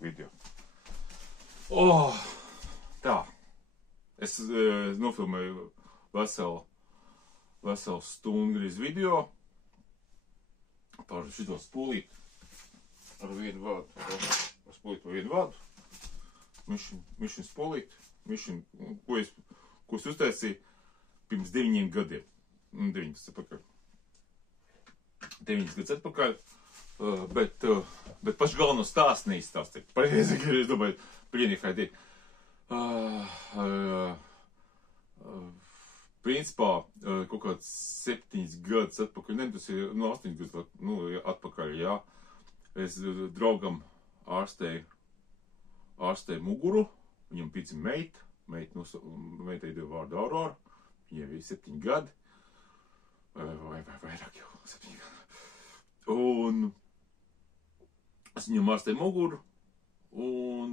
video. Tā. Es nofilmēju veselu stundu grīz video par šito spūlīti ar vienu vādu. Ar spūlīti par vienu vādu. Mission spūlīti. Ko es uztaisīju pirms 9 gadiem. 9 gadus atpakaļ. Bet pašu galveno stāstu neizstāstīju. Pareizi, ka es domāju, prienīgā ideja. Principā, kaut kāds 7 gadus atpakaļ, tas ir 8 gadus atpakaļ, jā. Es draugam ārstēju muguru, viņam piedzima meitai deva vārdu Aurora, viņai bija 7 gadi, vai vairāk jau 7 gadi. Un es viņam ārstēju muguru, un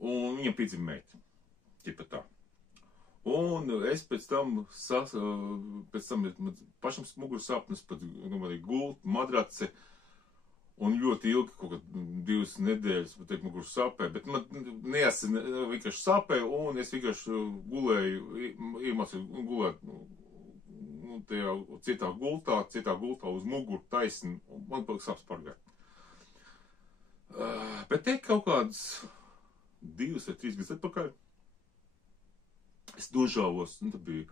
viņam piedzima meita, ķipa tā. Un es pēc tam pašam muguru sāpnes pat gultu, madraci, un ļoti ilgi, kaut kā 2 nedēļas, muguru sāpēja, bet man vienkārši sāpēja, un es vienkārši gulēju, iemācīju gulēt, tajā cietā gultā uz muguru taisni, un man palika sāpes pargāt. Bet te kaut kāds 2 vai 3 gadus atpakaļ, es nožāvos, tad bija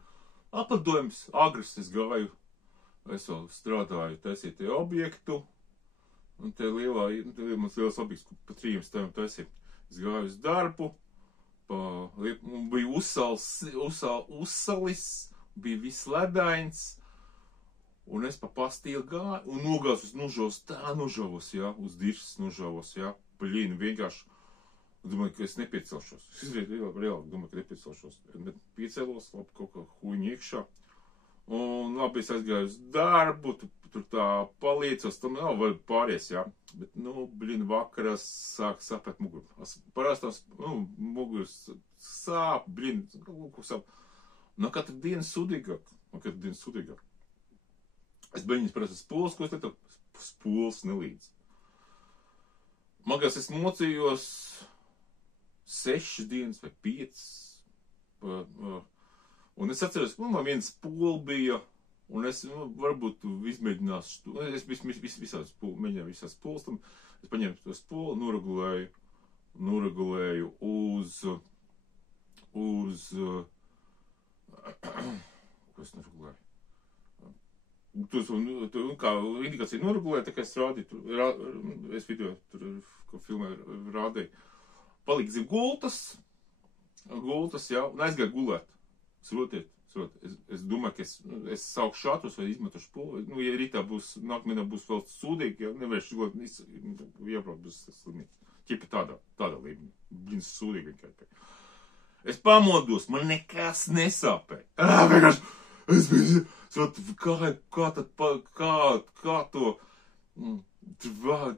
aplidojums, agres, es gāju, es vēl strādāju taisīt tie objektu, un te mans liels objekts, pa 3 stāviem taisīt. Es gāju uz darbu, bija uzsalis, bija viss ledains, un es pa pastīli gāju, un nogāzu uz nožāvos, jā, uz dirsas nožāvos, jā, vienkārši. Domāju, ka es nepiecelšos. Es reāli domāju, ka nepiecelšos. Bet piecēlos, labi, kaut kā huņi iekšā. Un labi, es aizgāju uz darbu, tur tā paliecos, tam nav vēl pāries, jā. Bet, vakarā sāk sāpēt muguru. Parastās, muguras sāp, ko sāp. Un katru dienu sudīgāk. Es beņģis parasti spūles, ko es te spūles nelīdz. Man kāds es mocījos 6 dienas vai 5. Un es atceros, man viens spūle bija, un es varbūt izmēģināšu, es mēģināju visās spūles, es paņēmu to spūli, noregulēju uz ko es noregulēju? Kā indikācija noregulēja, tā kā es rādīju, es video tur, ko filmē rādīju. Palika zem gultas, jā, un aizgāju gulēt. Srotiet. Es domāju, ka es saukšu šātos vai izmetošu pulvi. Ja rītā nākamajā būs vēl sūdīgi, ja nevarēšu gulēt, iebraukt būs slimnīca. Ķipa tādā līmenī. Bļins sūdīgi vienkārši. Es pamodos, man nekas nesāpēja. Vienkārši, es biju, kā to...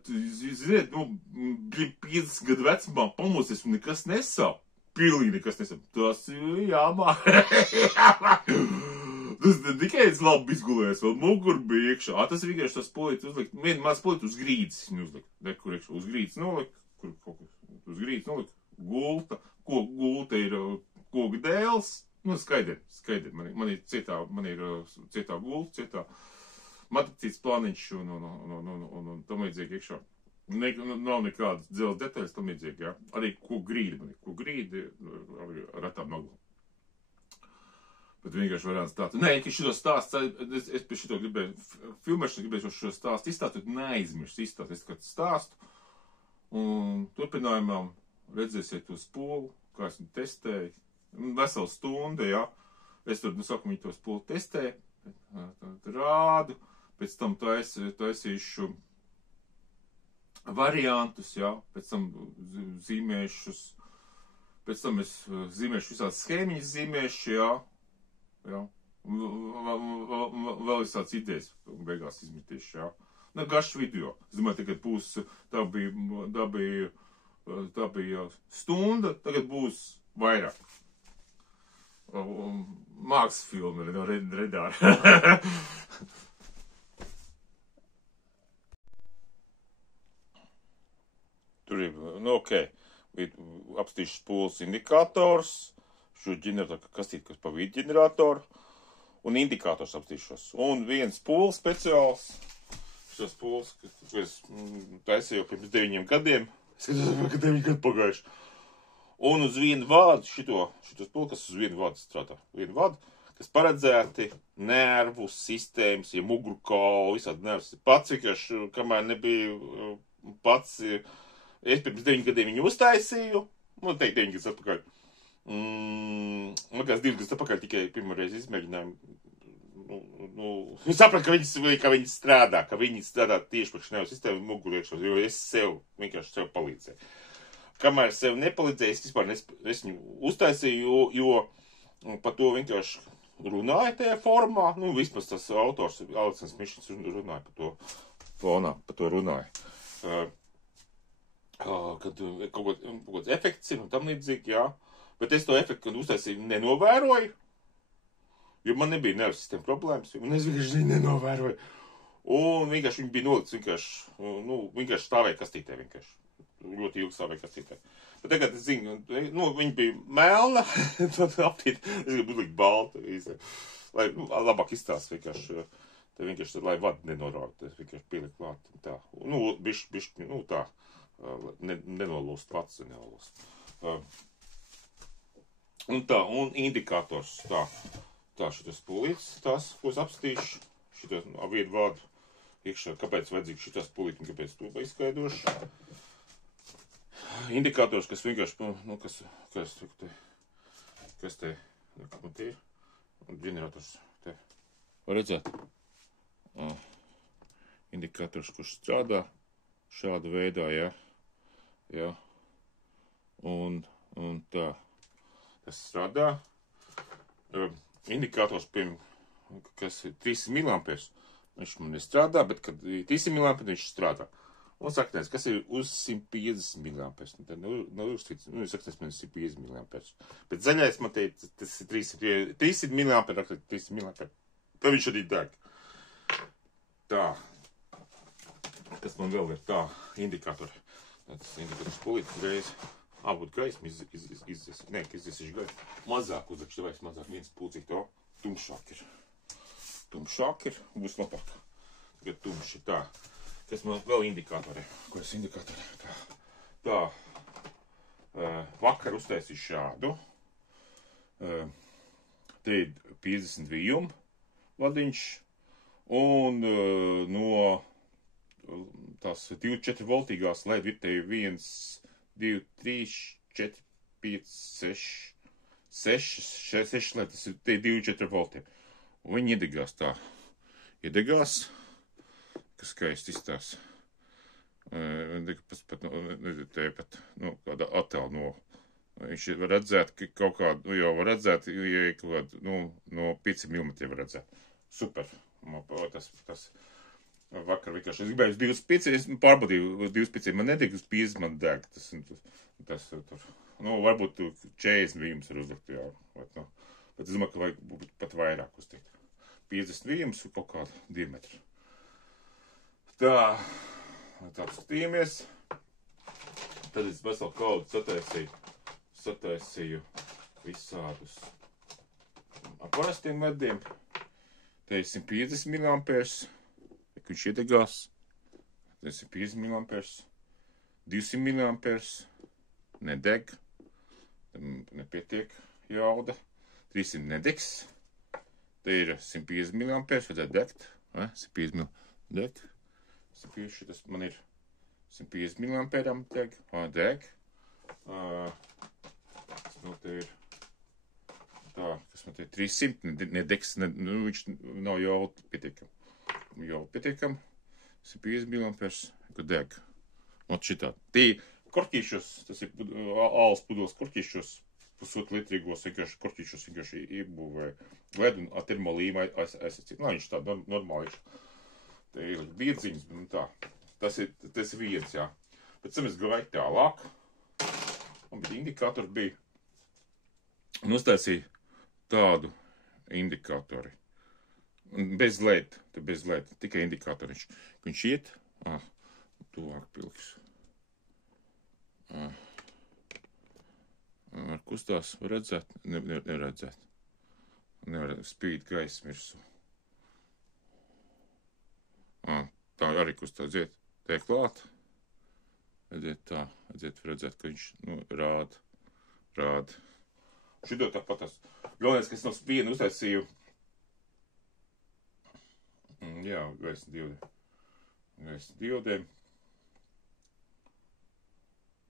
Ziniet, 50 gadu vecumā pamosies un nekas nesāp. Pilnīgi nekas nesāp. Tas jāmāk. Tas ne tikai es labi izgulējos, vēl muguru bija iekšā. Tas vienkārši tas polīti uzlikt. Vienu maz polīti uz grīdas viņu uzlikt. Kur iekšā uz grīdas nolikt. Kur kaut kas uz grīdas nolikt. Gulta. Gulta ir koku dēls. Skaidri. Man ir cietā gulta, cietā. Matricīts plāniņš un tam līdzīgi iekšā. Nav nekādas dzeles detaļas tam līdzīgi, jā. Arī koku grīdi arī retām noglām. Bet vienkārši varētu stāstīt. Nē, ka šito stāsts, es pie šito gribēju filmēšanu, gribēju šo stāstu izstāstīt, neaizmirst izstāstīt kādu stāstu. Un turpinājumā redzēsiet to spolu, kā es viņu testēju. Veselu stundu, jā. Es tur, saku, viņu to spolu testēju, rādu. Pēc tam taisīšu variantus, jā, pēc tam zīmēšus, pēc tam es zīmēšu visādas schēmiņas zīmēšu, jā, vēl visādas idejas beigās izmetīšu, jā. Garš video. Es domāju, tagad būs, tā bija stunda, tagad būs vairāk. Mākslas filma no Redāra. tur ir, apstīšu spūles indikators, šo ģeneratoru kastīt, kas pa vidu ģeneratoru, un indikators apstīšos. Un viens spūles speciāls, šos spūles, ko es taisīju jau pirms 9 gadiem, skatās, ka 9 gadu pagājuši. Un uz vienu vādu šito spūli, kas uz vienu vādu strādā, vienu vādu, kas paredzēti nervu sistēmas, ja mugurkaulu, visādi nervus. Pats vienkārši, kamēr nebija pats, es pirms 9 gadiem viņu uztaisīju, teikt 9 gadus atpakaļ. Man kāds 2 gadus atpakaļ tikai pirmoreiz izmēģinājumu. Sapratu, ka viņi strādā tieši priekš nervu sistēmu muguriekšos, jo es vienkārši sev palīdzēju. Kamēr sev nepalīdzēju, es vispār es viņu uztaisīju, jo par to vienkārši runāja tajā formā, vismaz tas autors, Aleksandrs Mišins, runāja par to fonā, par to runāja. Kad kaut kāds efekts ir un tam līdzīgi, jā, bet es to efektu, kad uztaisīju, nenovēroju, jo man nebija nervu sistēma problēmas, un es vienkārši nenovēroju. Un vienkārši viņi bija nolikts, vienkārši stāvēja kastītē, vienkārši. Ļoti ilgi stāvēja kastītē. Bet tagad es zinu, viņi bija melna, tad aptīt, es gribu uzlikt baltu, lai labāk izstāst vienkārši, te vienkārši, lai vadu nenoraukt, es vienkārši pieliku klāt, tā, bišķi, tā, nenolūst pats, nenolūst. Un tā, un indikators, tā šitas pūlītes, tās, ko es apstīšu, šitas vienu vādu iekšā, kāpēc vajadzīgs šitas pūlīt un kāpēc to izskaidrošu. Indikators, kas vienkārši, kas te ir, un ģenerators te. Var redzēt? Indikators, kurš strādā šāda veidā, jā. Un tā, tas strādā. Indikators, kas ir 300 mA, viņš man nestrādā, bet kad 300 mA, viņš strādā. Un saknēs, kas ir uz 150 mA. Tad nav uzstīts, saknēs man 150 mA. Bet zaļais man teica, tas ir 300 mA, 300 mA. Tad viņš arī deg. Tā. Kas man vēl ir? Tā, indikatori. Tas indikators pulīt reiz. Būt gaismu izdzies. Nē, ka izdziesīšu gaismu. Mazāk uzrakšu, vajag mazāk. Viens pulcīt to. Tumšāk ir. Tumšāk ir. Būs labāk. Tagad tumši. Tā. Kas man vēl indikatori? Ko es indikatori? Tā. Vakar uztaisīju šādu. Te ir 50 vījumi vadiņš. Un no tās 24 voltīgās LED ir te 1, 2, 3, 4, 5, 6 LED. Tas ir te 24 voltiem. Un viņi iedegās tā. Iedegās. Kas skaisti izstās. Tāpat, kāda attēla no. Viņš var redzēt, ka kaut kādu, jau var redzēt, ja kaut kādu, no 5 mm var redzēt. Super. Tas vakar vienkārši. Es gribēju uz 25, es pārbaudīju, uz 25 man nedeg, uz 50 man deg. Tas tur, varbūt 40 vījums var uzlikt, jā. Bet es domāju, ka vajag būt pat vairāk uztikt. 50 vījums un kaut kādu diametru. Tā, tāds skatījamies. Tad es veselu kaudu sataisīju visādus ar parastiem lediem. Te ir 150 mA, viņš iedegās. Te ir 150 mA, 200 mA, nedeg, nepietiek jauda. 300 nedegs. Te ir 150 mA, vajadzētu degt. 150 mA degt. Šitas man ir 150 mA deg. Deg. Kas man te ir? Tā, kas man te ir 300, nedegs, viņš nav jau pietiekam. Jau pietiekam. 150 mA, ka deg. Un šitā. Tī korķīšos, tas ir āls pudeles korķīšos, pusotrlitrīgos korķīšos iebūvēja ledu un termolīmu aizsacīt. Viņš tā normāli ir. Te ir diedziņas, tā. Tas ir viens, jā. Pēc tam es gāju tālāk. Un indikatori bija. Un uztaisīju tādu indikatori. Bez LED, tikai indikatori. Viņš iet. Tuvāk pilks. kustās, var redzēt? Nevar redzēt. Nevar spīd gaismu virsū. Tā arī kustās, dziet, te klāt. Redziet tā, redzēt, ka viņš, rāda. Šito tāpat tas. Galvenais, ka es no spienu uztaisīju. Jā, gaisma diodēm.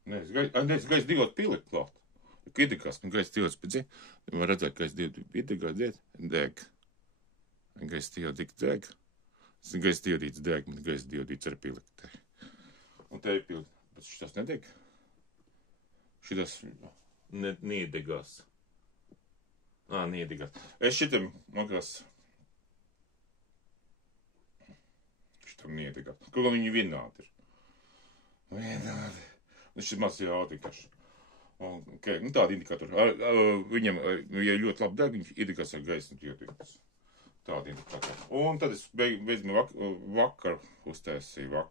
Nē, gaisa diodu pielikt klāt. Iedegās, gaisa diods pēc zin. Var redzēt, ka gaisa diodu iedegās, deg. Gaisa diodu tik deg. Gaisa diodīts deg, bet gaisa diodīts arī pielikt. Un te ir pielikt. Bet šitas nedeg. Šitas neiedegās. Neiedegās. Es šitam, makās, šitam neiedegās. Kaut kā viņi vienādi ir. Vienādi. Šis maz jātiekaši. Okay. Tādi indikatori. Viņam, ja ļoti labi deg, viņš iedegās ar gaismu diodītas. Tādi indikatori. Un tad es beidzamā vakar uztaisīju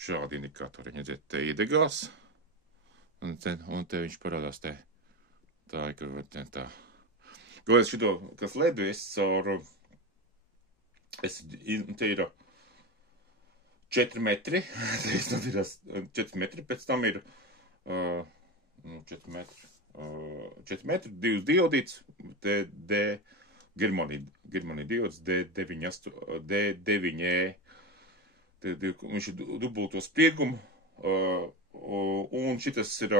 šādi indikatori. Viņa dzēt, te iedegās. Un te viņš parādās te. Tā, ka tā. Galvenais šito, kas ledu, es caur, te ir 4 metri, te ir 4 metri, pēc tam ir 4 metri, 2 diodīts, Germany diods, D9E, viņš ir dubulto spiegumu, un šitas ir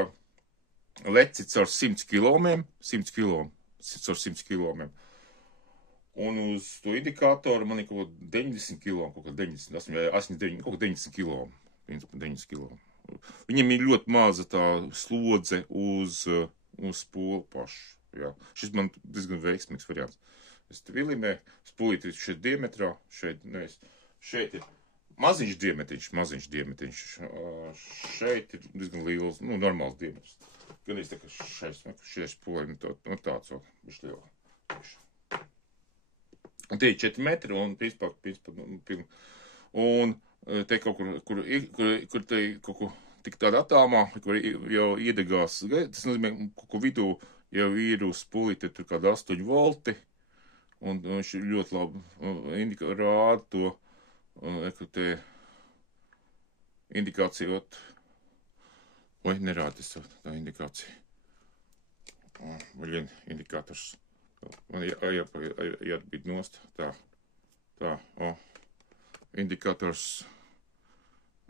lecits ar 100 kilomiem, caur 100 kilomiem. Un uz to indikātoru man ir kaut 90 kilom, kaut 90, 89, kaut 90 kilom, 90 kilom. Viņam ir ļoti maza tā slodze uz spolu pašu. Jā. Šis man diezgan veiksmīgs variants. Es te vilimē, spulīti šeit diametrā, šeit ir maziņš diametiņš, šeit ir diezgan liels, normāls diametrs. Gan es tā, ka šeit spulī, tāds vēl, viņš lielā. Un te ir 4 metri, un principā, un te kaut kur te kaut kur tik tāda attālumā, kur jau iedegās, tas nozīmē, kur vidū jau ir uz spulīti tur kāda 8 volti, un viņš ļoti labi rāda to, te indikāciju, vai nerāda tā indikācija. Vai indikators. Man jāatbīd nost. Tā, indikators,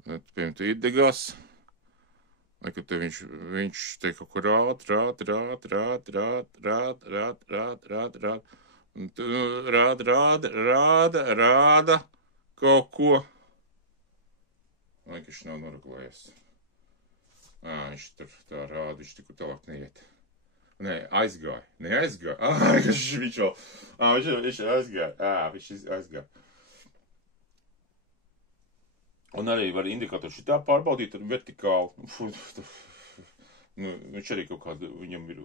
piemēram, te iedegās, lai, ka te viņš te kaut kur rāda kaut ko. Lai, ka viņš nav noregulējies. Viņš tur tā rāda, viņš tik tālāk neiet. Nē, aizgāja. Viņš aizgāja. Un arī var indikātoru šitā pārbaudīt ar vertikāli. Viņš arī kaut kādu, viņam ir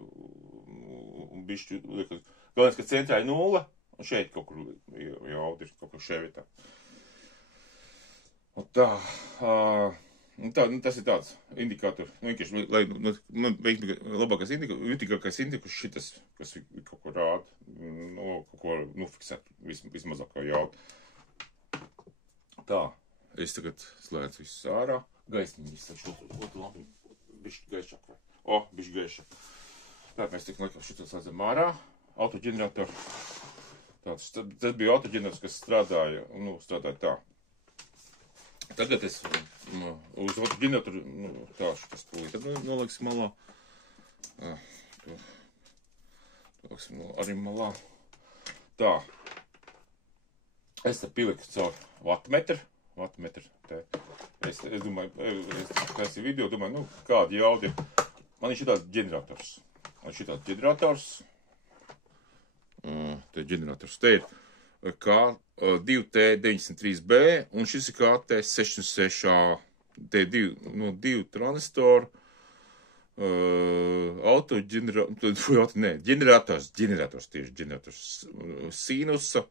bišķi, galvenais, ka centrā ir 0, un šeit kaut kur jaudi ir kaut kur šeit vietā. Un tā, tas ir tāds indikators. Vienkārši, lai labākais indikators, jutīgākais indikators šitas, kas kaut ko rāda, kaut ko nofiksēt vismazākā jaudu. Tā, es tagad slēdzu visu ārā. Gaisniņu izslēgšu, otru lampiņu, bišķi gaišāk vai. Bišķi gaišāk. Tā, mēs tik laikam šito slēdzam ārā. Autoģeneratoru. Tas bija autoģenerators, kas strādāja tā. Tagad es uz otru ģeneratoru, tāšu tas pūlīt. Tad noliksim malā. Noliksim arī malā. Tā. Es te pieliku caur vatmetru. Te. Es domāju, es taisīju video, domāju, kādi jaudi. Man ir šitāds ģenerators. Te ģenerators. Te ir K2T93B, un šis ir KT66A. Te ir divi transistoru, ģenerators sinusa,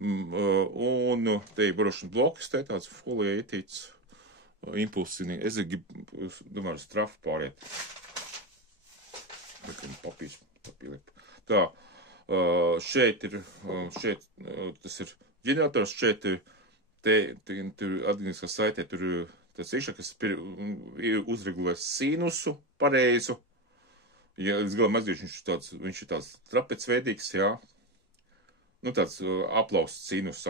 un te ir barošana bloks, te tāds folija ietīts impulsini. Es domāju, uz trafu pāriet. papīrs papīlip. Tā, šeit tas ir ģenerators, šeit tur atgādniskā saitē, tur tas iekšā, kas uzregulē sinusu pareizu. Ja līdz galam aizgriež, viņš ir tāds trapecveidīgs, jā. Nu, tāds aplausts sinus,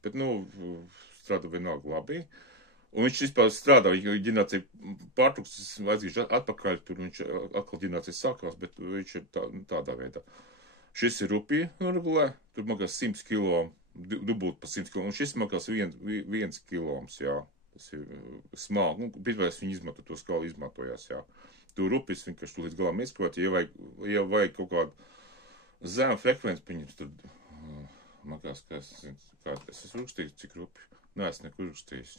bet, strādā vienalga labi. Un viņš vispār strādā, ja ģenerācija pārtrūks, aizgriež atpakaļ, tur viņš atkal ģenerācija sākās, bet viņš ir tādā veidā. Šis ir rupji noregulē, tur makās 100 kilo, dubult pa 100 kilo, un šis makās 1 kiloms, jā. Tas ir smalki, pirmais viņi izmanto, to skalu izmantojās, jā. Tur rupjis vienkārši tu līdz galam izprot, ja vajag kaut kādu zemu frekvenci, viņam tur makās, es esmu rakstījis, cik rupji. Nē, es nekur rakstījis.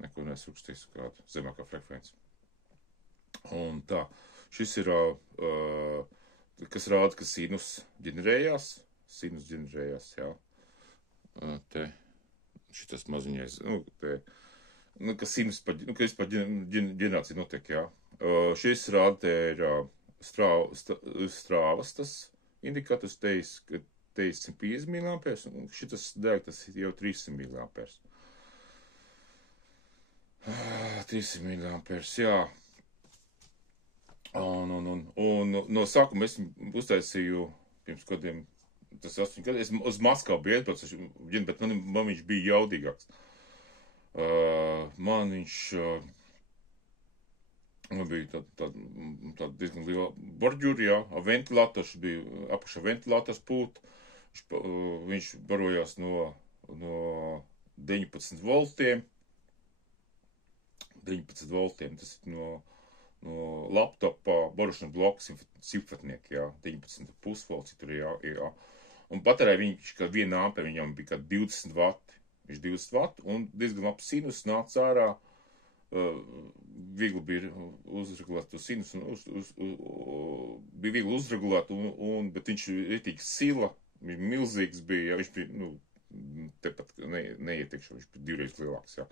Neko neesmu rakstījis kādu zemākā frekvenci. Un tā, šis ir, kas rāda, ka sinus ģenerējās, jā. Te, šitas maziņais, ka sinus, ka vispār ģenerācija notiek, jā. Šis rāda, te ir strāvas tas indikators, te ir 150 mAh, un šitas dēļ, tas ir jau 300 mAh. 300 mAh, jā. Un no sākuma es uztaisīju pirms kādiem, tas 8 gadi, es uz Maskavu biju ietpats, bet man viņš bija jaudīgāks. Man bija tāda diezgan liela borģuri, jā, ventilators, bija apakšā ventilators pūt, viņš barojās no 19 voltiem, tas ir no laptopa barošana bloka simtfatnieki, jā, 19,5 volts tur, jā. Un patērēja viņš kā 1 ampere, viņam bija kā 20 vati, viņš 20 vati, un diezgan labs sinus nāca ārā, viegli bija uzregulēt to sinus, bija viegli uzregulēt, bet viņš ritīgi sila, viņš milzīgs bija, jā, viņš bija, tepat neietikšu, viņš bija 2 reizes lielāks, jā.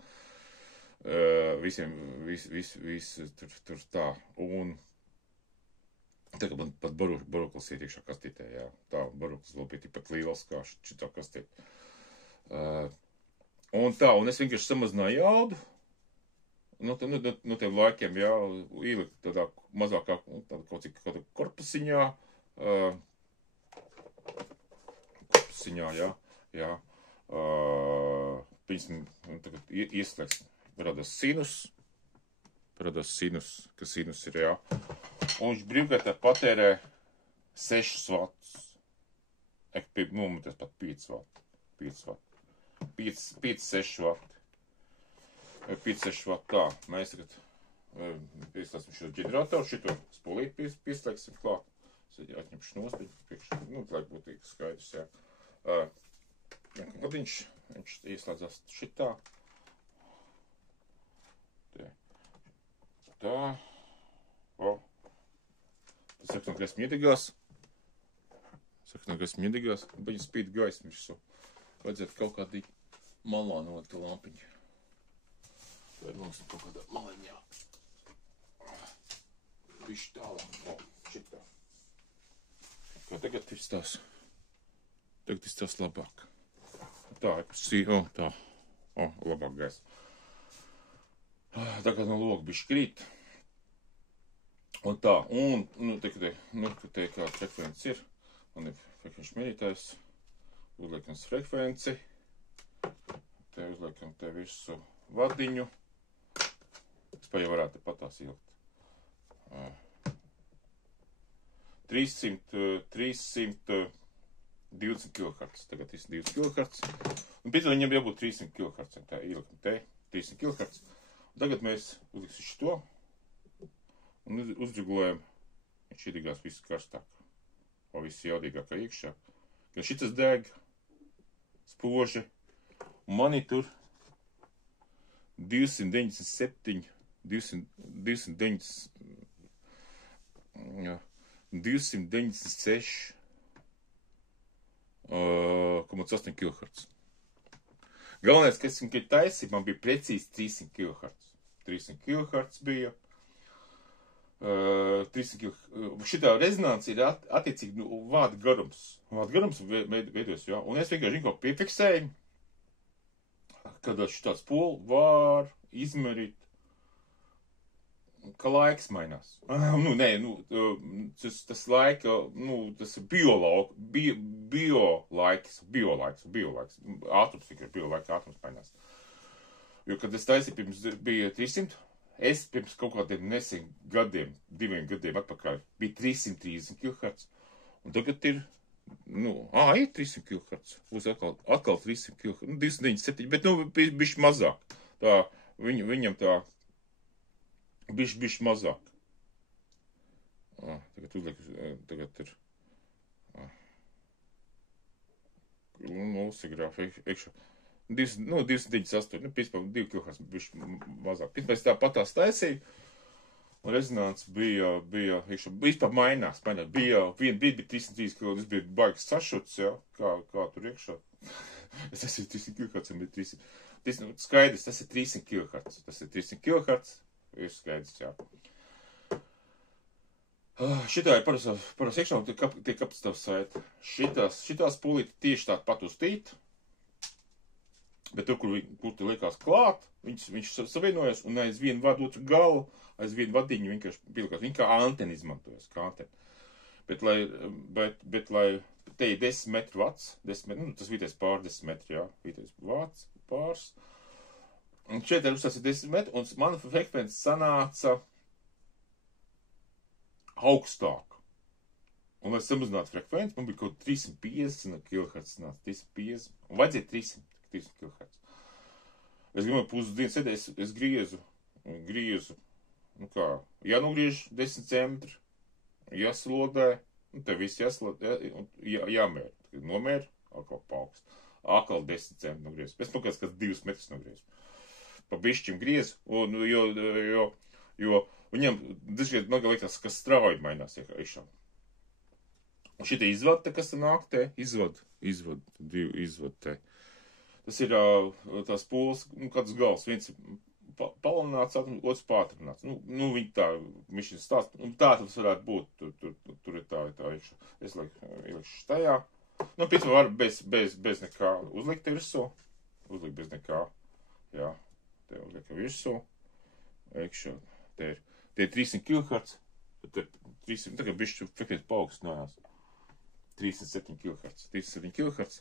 Visi tur tā, un tagad man pat baroklis iet iekšā kastītē, jā, tā, baroklis vēl bija tikpat liels kā šitā kastīt. Un tā, un es vienkārši samazināju jaudu, no tiem laikiem, jā, ieliku tādā mazākā, kāda korpusiņā, jā, tagad ieslēgs. Parādās sinus, ka sinus ir, jā. Un viņš brīvgaitā patērē 6 vatus. Tas pat 5 vati. 5-6 vati. 5-6 vati, tā. Mēs tagad pieslēgsim šo ģeneratoru, šito spolīti pieslēgsim klāt. Es atņemšu nost, lai būtu skaidrs, jā. Kad viņš ieslēdzās šitā. Tā, tas saka, ka esmu iedegās, baigi spīd gaismu visu, vajadzētu kaut kādī malā no to lampiņu, vai mums kaut kādā maliņā, višķi tālāk, šitā, kā tagad izstās labāk, tā, labāk gaisa. Tā kā no loga bišķi krīt. Un tā, te kāda frekvence ir. Man ir frekvenču mērītājs. Uzliekam frekvenci. Te uzliekam te visu vadiņu. Es jau varētu patās ielikt. 320 kHz. Tagad ir 2 kHz. Un pēc tam viņam jābūt 300 kHz. Tā ielikam te 300 kHz. Tagad mēs uzliksim šito un uzregulējam, viņš iedegās visu karstāk, vai visu jaudīgākā iekšā. Gan šitas deg, spoži, un man ir tur 296 8 kHz. Galvenais, kas ir taisība, man bija precīzi 300 kHz. 300 kHz bija. 300 kg. Šitā rezonanci ir attiecīgi vāda garums. Vāda garums veidojas, jā. Un es vienkārši kaut piefiksēju, kad šitāds polu var izmērīt, ka laiks mainās. Tas laika, tas ir biolaiks. Ātrums tikai biolaika, ātrums mainās. Jo, kad es taisīju bija 300, es pirms kaut kādiem nesen gadiem, 2 gadiem atpakaļ, bija 330 kHz. Un tagad ir, ir 300 kHz. Būs atkal 300 kHz. 297, bet, bišķi mazāk. Tā, viņam tā, bišķi mazāk. Tagad ir, usigrāfa iekšā. 298, principā 2 kHz bišķi mazāk. Pēc tāpat tās taisīja, un rezonants bija iekšā, vispār mainās. Bija viena brīdi, bija 330 kHz, es biju baigs sašuts, jā, kā tur iekšā. Es esmu 300 kHz, un bija 300. Skaidrs, tas ir 300 kHz. Tas ir 300 kHz, ir skaidrs, jā. Šitā ir parasti iekšā, un tiek kapacitāvs saita. Šitās pulīti tieši tā pat uz tīta, bet tur, kur te liekas klāt, viņš savienojas, un aiz vienu vadu otru galu, aiz vienu vadiņu vienkārši pielikās. Viņa kā antena izmantojas, kā antena. Bet, lai te ir 10 metru vats, 10 metru, tas vietējais pār 10 metru, jā, vietējais vats, pārs. Un šeit ir uzstāsts 10 metru, un mana frekvence sanāca augstāk. Un, lai samazinātu frekvenci, man bija kaut 350 kHz sanāca, 350, un vajadzēja 300 kHz. Es gribēju pusdienas sēdēju, es griezu, jānogriež 10 cm, jāslodē, te viss jāslodē, jāmēr. Nomēr, atkal paugst. Atkal 10 cm nogriezu. Pēc kaut kāds 2 metrus nogriezu. Pa bišķim griezu, jo viņam dažkārt liekas, ka strauji mainās iekšā. Un šitie izvadi, kas nāk te, izvadi te. Tas ir tās poles, kāds gals, viens ir palielināts, otrs pātrināts. Viņi tā, mišķiņas stāst, tā tas varētu būt, tur ir tā iekšā. Es ielikšu tajā. Pēc var bez nekā uzlikt virsū, uzlikt bez nekā, jā, te uzliek virsū, iekšā, te ir 300 kHz, tagad bišķi frekvenci paaugstinājās, 307 kHz, 307 kHz,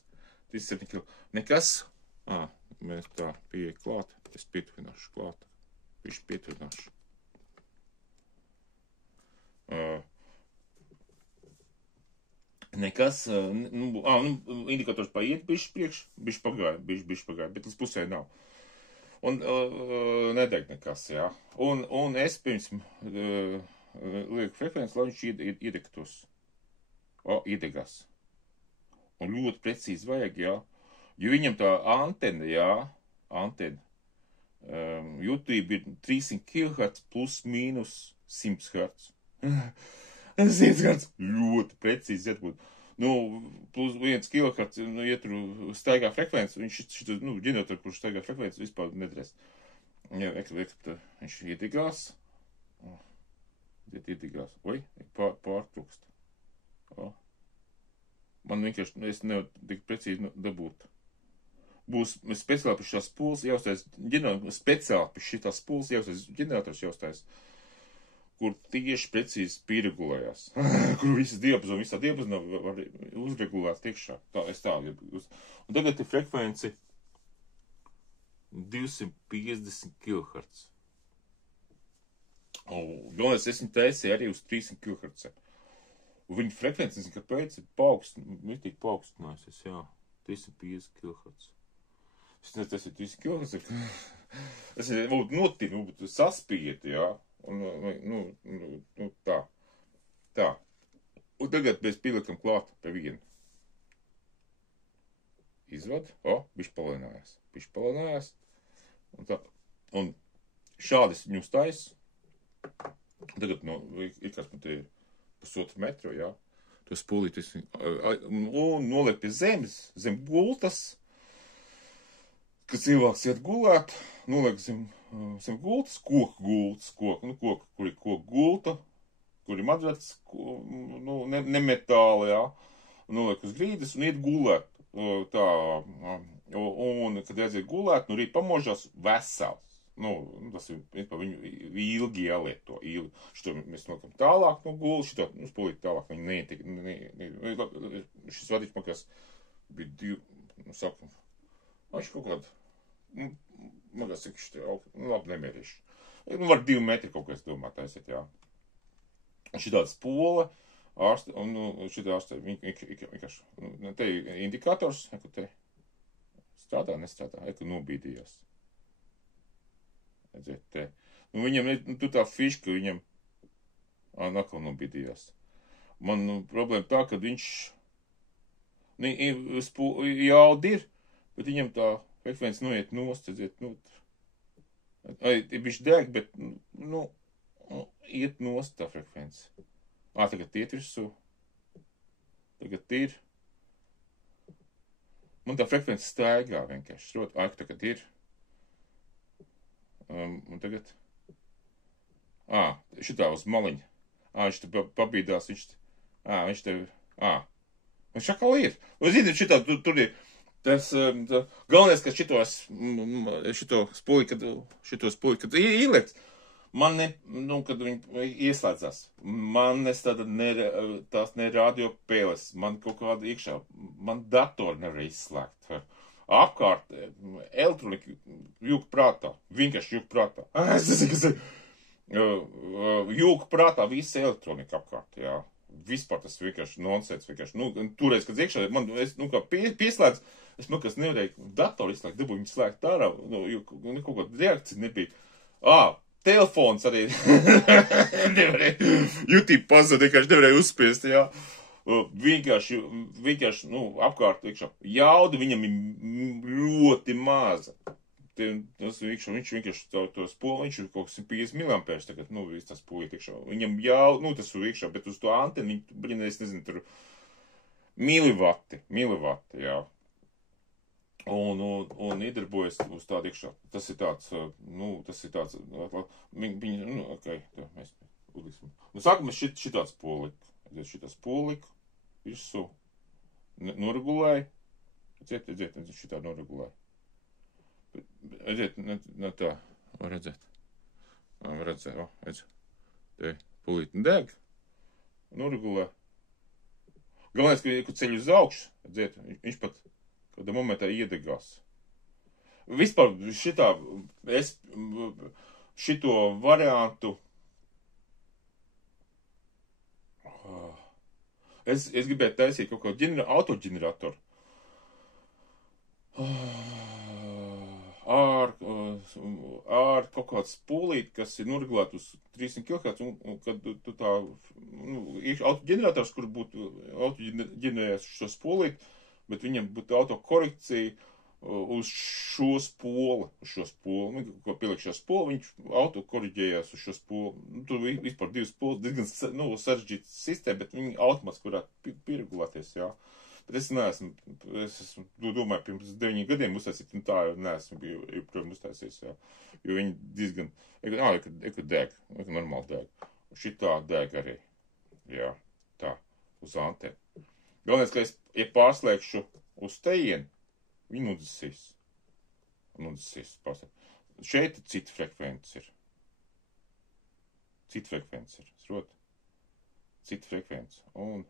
307 kHz, nekas, mēs tā pieeja klāt, es pietuvināšu klāt, bišķi pietuvināšu. Nekas, indikators paiet bišķi priekš, bišķi pagāja, bet līdz pusē nav. Un nedeg nekas, jā. Un es pirms lieku frekvenci, lai viņš iedegtos. Iedegās. Un ļoti precīzi vajag, jā. Jo viņam tā antena, jā, jutība ir 300 kHz plus mīnus 100 Hz. 100 Hz ļoti precīzi iet būt. Plus 1 kHz, ja tur staigā frekvenci, viņš ģeneratoru, kurš staigā frekvenci, vispār nedrēs. Jā, viņš iedegās. Pārtrukst. Man vienkārši, es nevaru tik precīzi dabūt. Būs speciāli pie šās pūles jāuztais, speciāli pie šitās pūles jāuztais ģenerators jāuztais, kur tieši precīzi pieregulējās, kur visas diapazona, visā diapazonā var uzregulēt tiekšā. Un tagad ir frekvence 250 kHz. Galvenais, es viņu taisīju arī uz 300 kHz. Un viņa frekvence, nezinu, kāpēc, ir paaugstinājusies, jā, 350 kHz. Es nezinu, tas ir 300 kHz, es būtu notīvi, būtu saspieti, jā. Tā. Un tagad mēs pielikam klāt pie vienu. Izvad, bišķi palēnājās. Un šādi es viņu taisu. Tagad, ir kāds man te ir 1,5 metru, jā. To spūlīt, un noliek pie zemes, zem gultas. Kad cilvēks iet gulēt, noliek zem gultas, koku gultas, kur ir koku gulta, ņem adretes, nu, nemetāli, jā, noliek uz grīdas un iet gulēt. Tā, un, kad aiziet gulēt, nu, rīt pamožās vesels. Nu, tas ir, viņu ilgi jālieto, ilgi. Šito mēs nokam tālāk no gula, šito, nu, spolīt tālāk, viņi neietika, šis vadiņš man kas bija divi, nu, sakam, viņš kaut kādu, nu, man kas cik šito, nu, labi, nemierīšu. Nu, var 2 metri kaut kas domāt, taisiet, jā. Un šitāda spola, ārste, un, nu, šitā ārste, vienkārši, nu, te ir indikators, ka te strādā, nestrādā, ka nobīdījās. Redziet, te. Nu, viņam, nu, tu tā fiška, viņam, nakal nobīdījās. Man, nu, problēma tā, ka viņš, nu, jaudi ir, bet viņam tā frekvence noiet nost, redziet, nu, viņš deg, bet, nu, iet nost tā frekvence. Tagad iet virsū. Tagad ir. Man tā frekvence staigā vienkārši. Tagad ir. Un tagad. Šitā uz maliņa. Viņš te pabīdās, viņš te. Viņš atkal ir. Zini, šitā, tur ir. Tas galvenais, ka šito spuli, kad ieliekts. Man nu, kad viņi ieslēdzās, man tās ne radio pēles, man kaut kāda iekšā, man datori nevar izslēgt. Apkārt, elektronika jūk prātā, vienkārši jūk prātā. Jūk prātā visa elektronika apkārt, jā. Vispār tas vienkārši nonsens, vienkārši, nu, toreiz, kad iekšā, man, nu, kā pieslēdz, es man kas nevarēju datoru izslēgt, dabūju viņu slēgt ārā, nu, kaut kāda reakcija nebija. Telefons arī nevarēja, YouTube pazuda, vienkārši nevarēja uzspiest, jā. Vienkārši, nu, apkārt, jauda viņam ir ļoti maza. Viņš vienkārši to spolu, viņš ir kaut kas 150 miliampērs tagad, nu, viss tas spolīt iekšā. Viņam jauda, nu, tas ir iekšā, bet uz to anteni, es nezinu, tur milivati, jā. Un iedarbojas uz tādu iekšā. Tas ir tāds, viņi, nu, okei, tā, mēs uzliksim. Nu, sākumā šitāds poliku, virsū, noregulēja, redziet, šitā noregulēja. Redziet, ne tā, var redzēt, te polīti deg, noregulē. Galvenais, ka ceļ uz augšu, redziet, viņš pat kādā momentā iedegās. Vispār šito variantu es gribēju taisīt kaut kādu autoģeneratoru ar kaut kādu spūlīti, kas ir noregulēta uz 300 kHz, un kad tu tā, nu, autoģenerators, kur būtu autoģenerējis šo spūlīti, bet viņam būtu autokorekcija uz šo spoli, nu, ko pieliek šo spoli, viņš autokoriģējās uz šo spoli. Nu, tur vispār 2 spoles, diezgan, nu, sarežģīta sistēma, bet viņi automātiski varētu pieregulēties, jā. Bet es domāju, pirms 9 gadiem uztaisīt, un tā neesmu joprojām uztaisījis, jā. Jo viņi diezgan, deg, normāli deg. Šitā deg arī, jā, tā, uz anteni. Galvenais, ka ja pārslēgšu uz tejienu, viņi nudusīs. Šeit cita frekvence ir. Srot? Cita frekvence. Un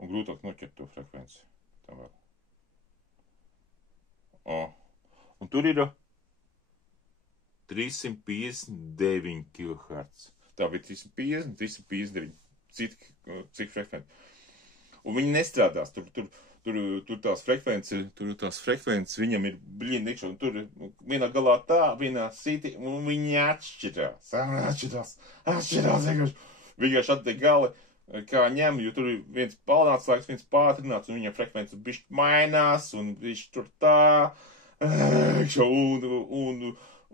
grūtāk noķert to frekvenci. Tā vēl. Un tur ir 359 kHz. Tā bija 350, 359. Cik frekventi. Un viņi nestrādās, tur tās frekvences, viņam ir bļiņi iekšā, un tur vienā galā tā, vienā sīti, un viņi atšķirās, vienkārši attiek gali, kā ņem, jo tur ir viens palnāts laiks, viens pātrināts, un viņam frekvences bišķi mainās, un viņš tur tā,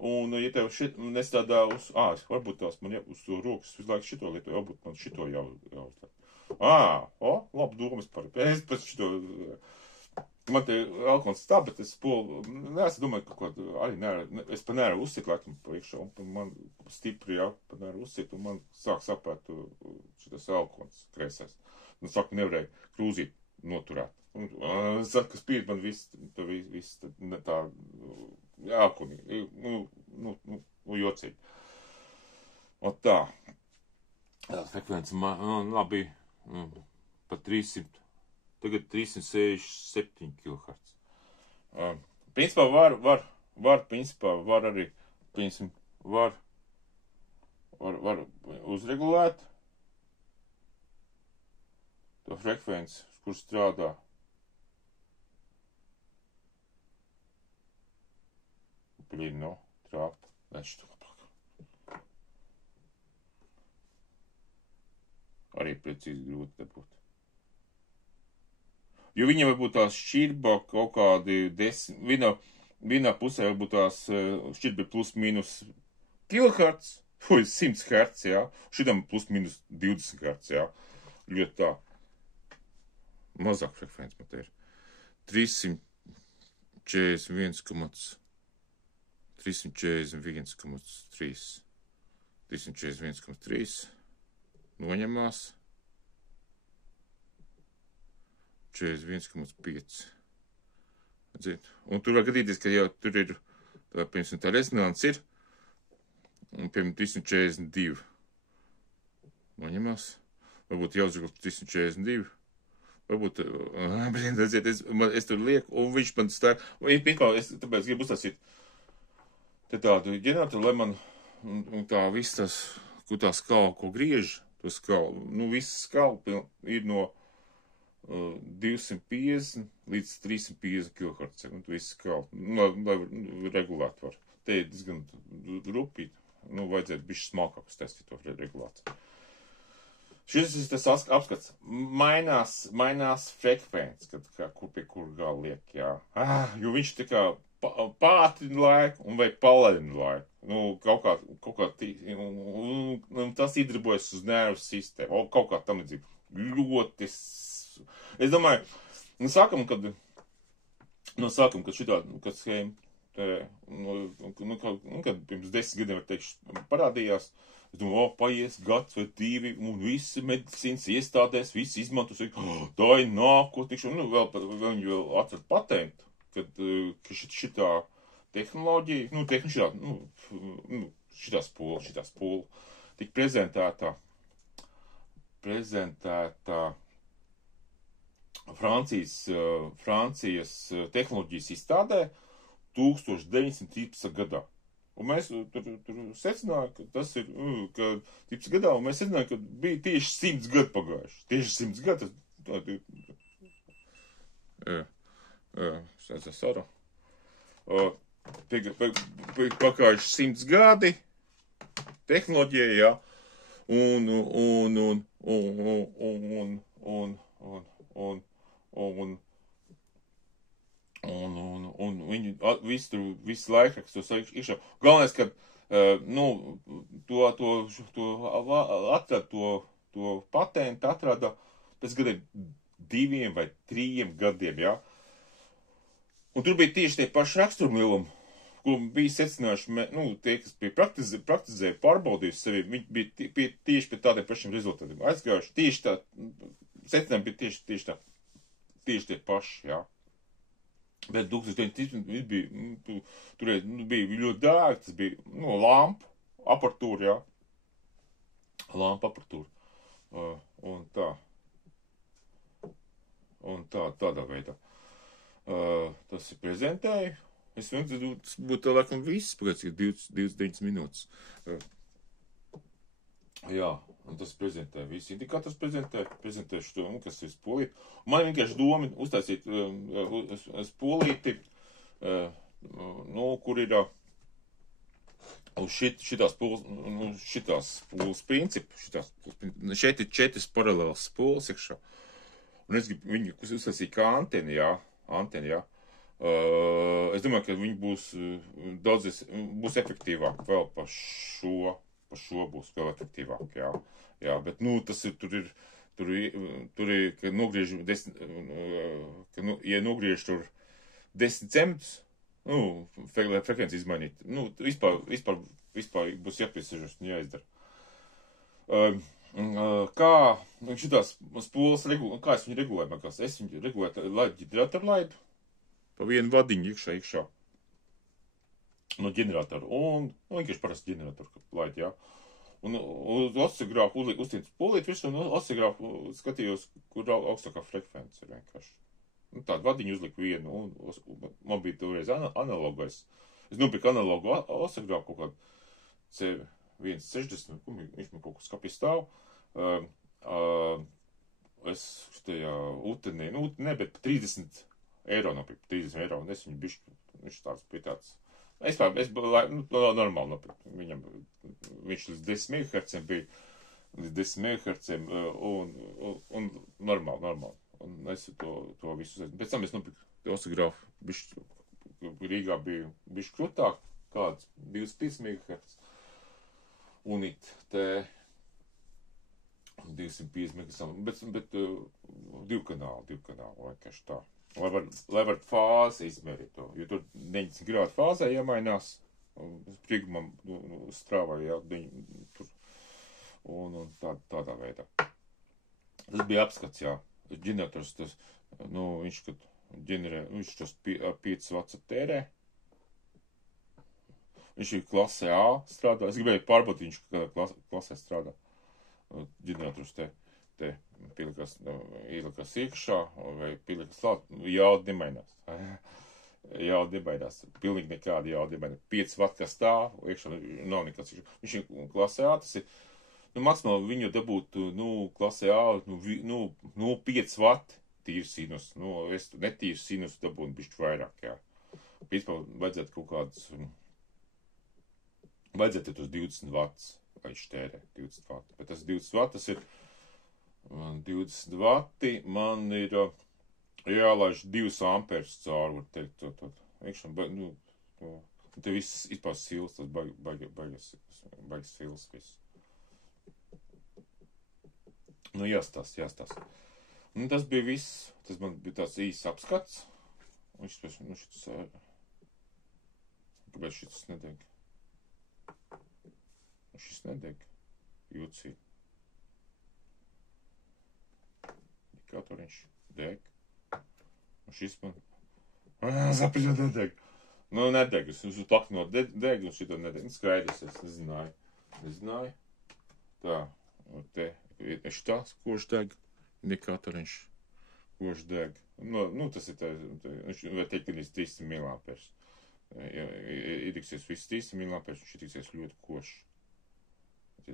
un ja tev šit nestrādā uz, varbūt tās man uz to rokas visu laiku šito lietu, varbūt man šito jau. Labi domas par, es pēc šito, Man te alkons tā, bet es domāju, ka kaut ko arī es pa nevaru uzsit, laikam, pa iekšā, un man stipri, jā, pa nevaru uzsit, un man sāk sapēt šitas alkons kreisais. Un saka, nevarēju krūzīt noturēt. Un saka, ka spīd man viss tā, alkoni, jocīgi. Un tā. Tā frekvence, labi, pa 300. Tagad 367 kHz. Principā var arī, var uzregulēt to frekvenci, kur strādā. Blīn, trāpa. Arī precīzi grūti dabūt. Jo viņam varbūt tās šķirba kaut kādi 10, vienā pusē varbūt tās šķirba plus mīnus kilohertz, vai 100 hertz, jā, šitam plus mīnus 20 hertz, jā, ļoti tā. Mazāk frekvence man te ir. 341,3 noņemās. 41,5. Un tur var gadīties, ka jau tur ir, tā resonance ir, un piemēram 342. Noņemās. Varbūt jāuzregulē 342. Varbūt, es tur lieku, un viņš man stāv. Es tāpēc gribu uztaisīt te tādu ģeneratoru, lai man tā viss tas, kur tā skala, ko griež, to skalu, viss skala ir no 250 līdz 350 kHz, un tu viss skala, lai regulēt var. Te ir diezgan rupīt, vajadzētu bišķi smalkākus testīt to regulāciju. Šis ir tas apskats. Mainās frekvence, pie kur gala liek, jā. Jo viņš tā kā pātrina laiku un vai palēnina laiku. Kaut kā tas iedarbojas uz nervu sistēmu, kaut kā tam līdzīgi. Ļoti. Es domāju, sākam, kad šitā, kad schēma, kad pirms 10 gadiem, var teikt, parādījās, es domāju, paies gads vai 2, un visi medicīnas iestādēs, visi izmantos, tā ir nākotnē, viņi vēl atver patentu, ka šitā tehnoloģija, šitā spola, tik prezentētā Francijas tehnoloģijas izstādē 1913. gadā. Un mēs tur secinājām, ka tas ir, ka 13 gadā, un mēs secinājām, ka bija tieši 100 gadu pagājuši. Tieši 100 gadu. Tas saru. Pagājuši 100 gadi tehnoloģija, jā. Un viņi visu laikrakstu tos iekšā. Galvenais, ka, to patentu atrada pēc gadiem 2 vai 3 gadiem, jā. Un tur bija tieši tie paši raksturlielumi, ko bija secinājuši, tie, kas bija praktizēja, pārbaudījuši sevi, viņi bija tieši pie tādiem pašiem rezultātiem aizgājuši. Tieši tā, secinājumi bija tieši tie paši, jā. Bet 1913 bija, tur bija ļoti dārgi, tas bija, lampu aparatūra, jā. Lampu aparatūra. Un tādā veidā. Tas ir prezentēju. Es domāju, tas būtu laikam viss, pēc 29 minūtes. Jā, un tas prezentē visi indikators prezentēšu to, kas ir spolīti. Man vienkārši doma uztaisīt spolīti, kur ir uz šitās pūles principu, šeit ir 4 paralēlas pūles iekšā. Un es gribu viņu uztaisīt kā anteni, jā. Es domāju, ka viņi būs efektīvāk vēl pa šo būs vēl efektīvāk, jā. Jā, bet, tas ir, tur ir tur ir, ka nogriež ja nogriež tur 10 centimetrus, frekvenci izmainīt. Vispār būs jāpiesiežas un jāizdara. Kā šitās spoles kā es viņu regulēju, es viņu regulēju laidu ģeneratoru laidu, pa vienu vadiņu iekšā. No ģeneratoru, un vienkārši parasti ģeneratoru laidu, jā. Un uz oscilogrāfu uztīnu spolīt visu, un oscilogrāfu skatījos, kur augstākā frekvence ir vienkārši. Tādu vadiņu uzliku vienu, un man bija toreiz analogais. Es nopirku analogu oscilogrāfu kaut kādu C160, viņš man kaut kas skapī stāv. Es štajā utenī, bet 30 eiro nopirku, 30 eiro, un es viņu bišķi, viņš tāds bija tāds. Es normāli nopirku. Viņš līdz 10 MHz bija, līdz 10 MHz, un normāli. Un es to visu zinu. Pēc tam es nopirku oscilogrāfu, bišķi, Rīgā bija bišķi krutāk, kāds 25 MHz. Un te 250 MHz, bet divu kanālu, vienkārši tā. Lai var fāzi izmērīt to, jo tur 90 grādu fāzē jāmainās, sprigumam strāvā, tur, un tādā veidā. Tas bija apskats, jā. Ģenerators, viņš, kad ģenerē, viņš tos 5 watts tērē. Viņš ir klasē A strādā, es gribēju pārbaudīt, viņš kādā klasē strādā. Ģenerators te ielikās iekšā, vai pielikās klāt, jauda nemainās. Jauda nemainās, pilnīgi nekāda jauda nemainās. 5 watt kā stāv, iekšā nav nekāds. Viņš ir klasē A, tas ir, maksimāli viņu dabūtu, klasē A, 5 watt tīru sinus. Es netīru sinus dabūtu bišķi vairāk, jā. Vispār vajadzētu kaut kādus, vajadzētu tos 20 watts, lai viņš tērē 20 watt. Bet tas 20 watt, tas ir 20 vati, man ir jālaiž 2 amperes cauri, var teikt, iekšā, te viss izpār sils, tas baigas sils viss. Jāstās. Un tas bija viss, tas man bija tāds īsts apskats, un kāpēc šis nedeg? Šis nedeg, jūcī. Indikatoriņš deg. Un šis man... Zapiļo nedeg. Nedeg. Es plakno deg un šito nedeg. Skaidrs, es nezināju. Tā. Te ir šitās, koš deg. Indikatoriņš. Koš deg. Tas ir tā... Viņš var teikt, ka ir 300 mAh. Iediksies viss 300 mAh, viņš iediksies ļoti košs.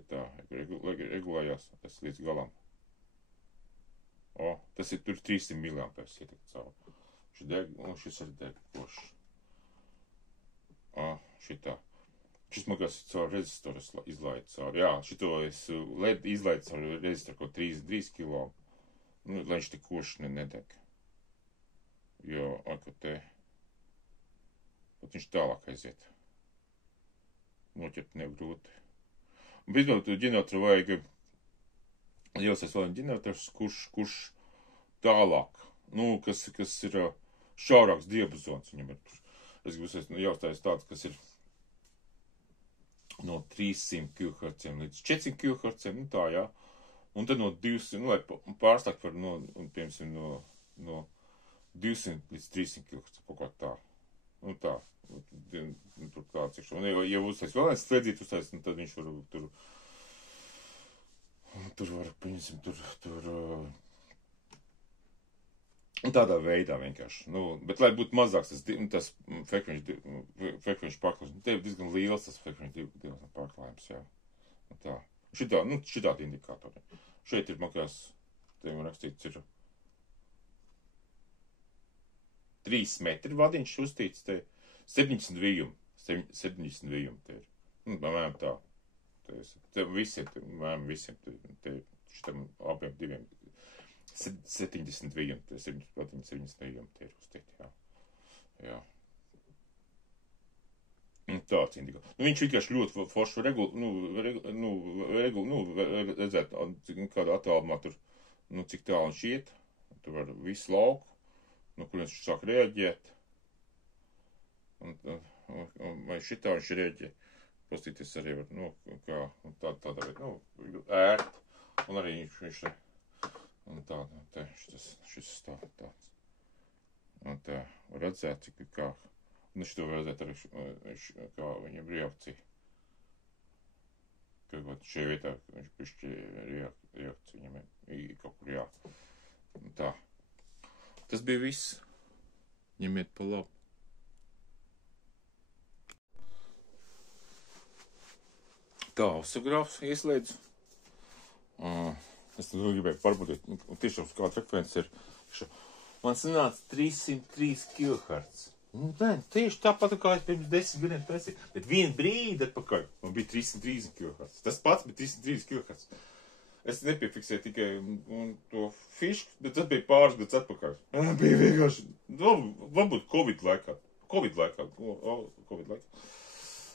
Tā, regulējās. Tas līdz galam. Tas ir tur 300 mAh ietekt cauri. Šis deg, un šis arī deg košs. Šitā. Šis man kas caur rezistoru izlaidu cauri. Jā, šito es izlaidu caur rezistoru kaut 3 kilo. Lai viņš te košs nedeg. Jo, ka te... Pat viņš tālāk aiziet. Noķert negrūti. Un vispār to ģeneratoru vajag... Jāsais vēl ģenerators, kurš tālāk, kas ir šaurāks diapazons viņam ir. Es gribu jāuzstājas tāds, kas ir no 300 kHz līdz 400 kHz, tā, jā. Un tad no 200, lai pārstāk var no 200 līdz 300 kHz, kaut kā tā. Tā, tur tāds ir. Un ja uzstājas vēl viens slēdzīt, tad viņš var tur var, pieņemsim, tādā veidā vienkārši. Bet, lai būtu mazāks tas frekvenču pārklājums, te ir diezgan liels tas frekvenču pārklājums, jā. Tā. Šitādi indikatori. Šeit ir, makās, te man rakstīts, ir 3 metri vadiņš uztīts, te 70 vījumi te ir. Mēram tā. Te visiem, šitam abiem diviem 70 vījumi, 70 vījumi te ir uztīti, jā. Tāds indikators. Viņš vienkārši ļoti forši redzēt, kādā attālumā tur nu, cik tālu viņš iet, tu vari visu lauku, no kurienes viņš sāk reaģēt, un vai šitā viņš reaģē. Pastīties arī var, nu, kā tādā veidā, nu, ērt, un arī viņš un tā, te, šis tāds. Un tā, var redzēt, cik kā, un šito var redzēt arī, kā viņam reakcija. Kaut šajā vietā viņš pišķi reakcija, viņam ir kaut kur jā. Un tā. Tas bija viss. Ņemiet pa labu. Tā, oscilogrāfs ieslēdzu. Es gribēju pārbaudīt, tiešām uz kāda frekvence ir. Man sanāca 303 kHz. Nu, nē, tieši tāpat kā es pirms 10 gadiem taisīju. Bet vienu brīdi atpakaļ man bija 330 kHz. Tas pats bija 330 kHz. Es nepiefiksēju tikai to fišku, bet tas bija pāris gadus atpakaļ. Bija vienkārši, nu, varbūt Covid laikā. Covid laikā.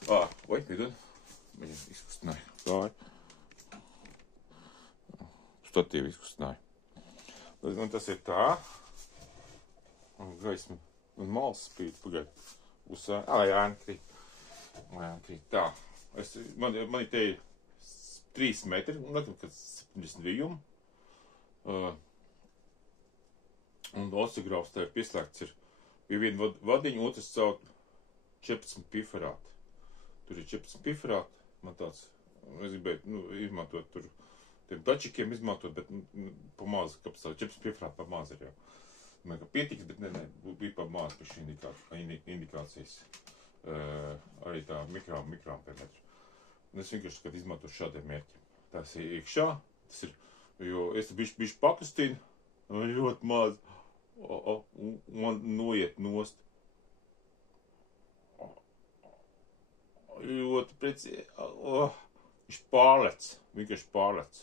Vai, piedod. Viņa izkustināja. Gāja. Statīvi izkustināja. Un tas ir tā. Un gaisma. Un malas spīd pagaid. Ēna krīt. Tā. Man te ir 3 metri, un laikam, kad 70 vijumi. Un oscilogrāfs tā ir pieslēgts ir. Bija viena vadiņa, otrs caur 14 piferāti. Tur ir 14 piferāti. Man tāds, es gribēju, nu, izmantot tur, tiem dačikiem izmantot, bet pa maz, kāpēc tā 14 piferāti pa maz ir jau. Man kā pietiks, bet ne, bija pa maz pie šī indikācijas. Arī tā mikroampermetru. Un es vienkārši, kad izmantošu šādiem mērķiem. Tas ir iekšā, tas ir, jo es te bišķi pakustinu, un ļoti maz, man noiet nost. Ļoti precīzi, viņš pārlec, vienkārši pārlec.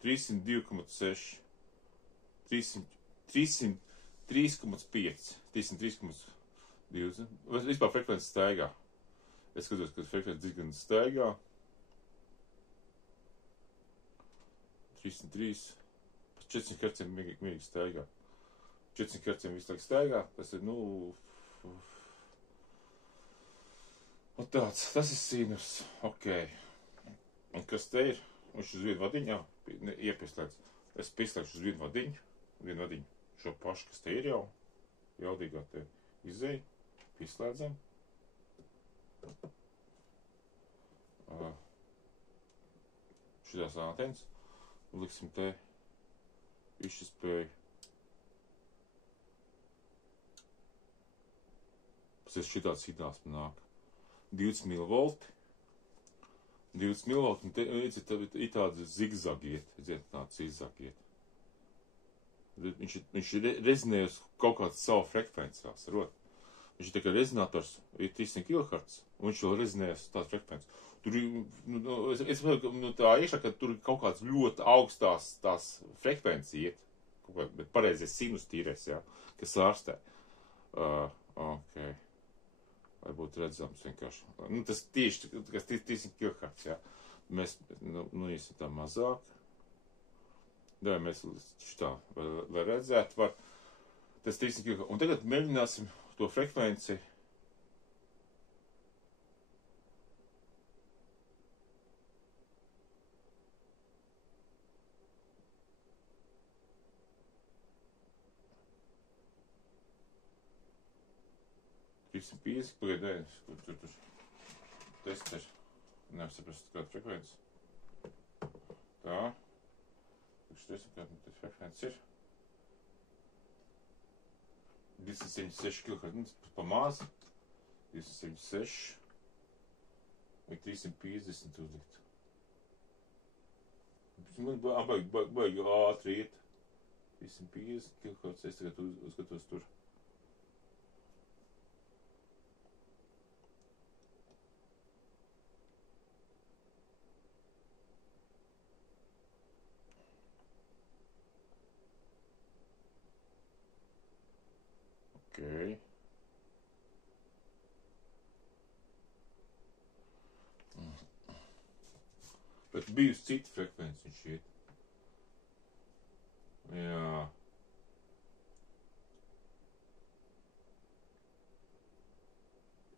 302,6, 303,5, 303,20. Vispār frekvences staigā. Es skatos, ka frekvences diezgan staigā. 303, 400 Hz mierīgi staigā. 400 Hz visu laiku staigā, tas ir, nu, un tāds, tas ir sinus, ok. Un kas te ir? Viņš uz vienu vadiņu, iepieslēdz. Es pieslēgšu uz vienu vadiņu, šo pašu, kas te ir jau, jaudīgā te izēja, pieslēdzam. Šitās antenas, un liksim te izšķispēju. Tas šitāds signāls man nāk. 20 mV. 20 mV, un te ir tāda zigzagiet, redziet, tāds zigzagiet. Viņš rezinē uz kaut kāds savu frekvenciju, sarot. Viņš ir tā kā rezinators, ir 300 kHz, un viņš vēl rezinē uz tādu frekvenciju. Tur ir, es saprotu, tā iekšā, ka tur ir kaut kāds ļoti augstās tās frekvencija iet, bet pareizies sinus tīrēs, jā, kas ārstē. Ok. Lai būtu redzams vienkārši. Nu, tas tieši, kas 300 kHz, jā. Mēs, nu īsti tā mazāk. Dai, mēs šitā, lai redzētu, var. Tas 300 kHz. Un tagad mēģināsim to frekvenci. Pīzi, pagaidējums, kur tur tester, nevar saprast, kāda frekvence. Tā. Šis kāda tas frekvence ir. 276 kHz, pa maz. 276. Vai 350 uzlikt. Man baigi ātri iet. 350 kHz, es tagad uzskatos tur. Okay. Bet bija uz citu frekvenci viņš iet. Jā.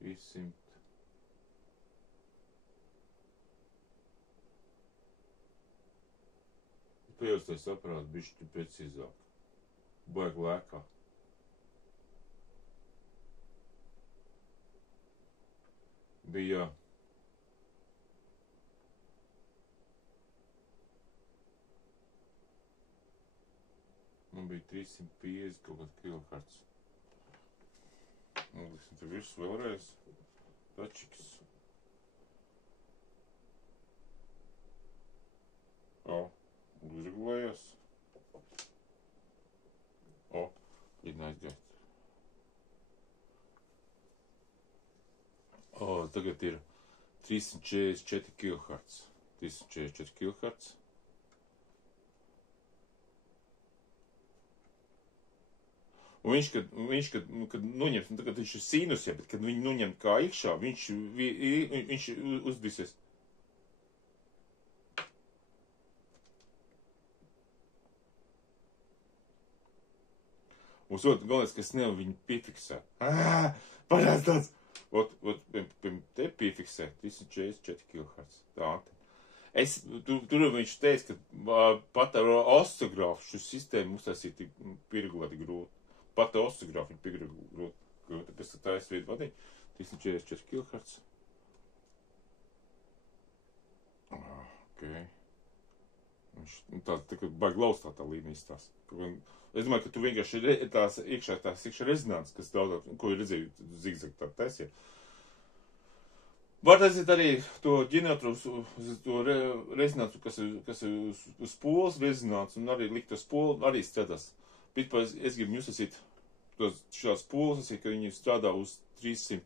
Trīsimt. Pieaustais aparāts bišķi precīzāk. Baigi lēkā. Bija man bija 350 kaut kāds kilohertz. Un liksim te virs vēlreiz. Tačiks. Uzregulējās. Līdz aizgāt. Tagad ir 344 kHz. 344 kHz. Un viņš, kad noņems, tagad viņš ir sinus, ja, bet kad viņi noņem kā iekšā, viņš uzdīsies. Mums galvenais, ka es nevaru viņu piefiksēt. Parāds tāds. Te piefiksē 344 kHz. Tā. Tur viņš teica, ka pat ar oscilogrāfu šo sistēmu uztaisīt pieregulēti grūti. Pat ar oscilogrāfu viņa pieregulēti grūti. Tāpēc tā es veidu vadīju 344 kHz. Okay. Tā kā baigi laustā tā līnijas tās. Es domāju, ka tu vienkārši iekšā rezonances, kas daudz, ko ir redzēju, zigzag tā taisīja. Var taisīt arī to ģeneratoru, to rezonansu, kas ir uz poles rezonansu, un arī likt uz polu, arī strādās. Bet es gribu jūs esīt šās poles, ka viņi strādā uz 300.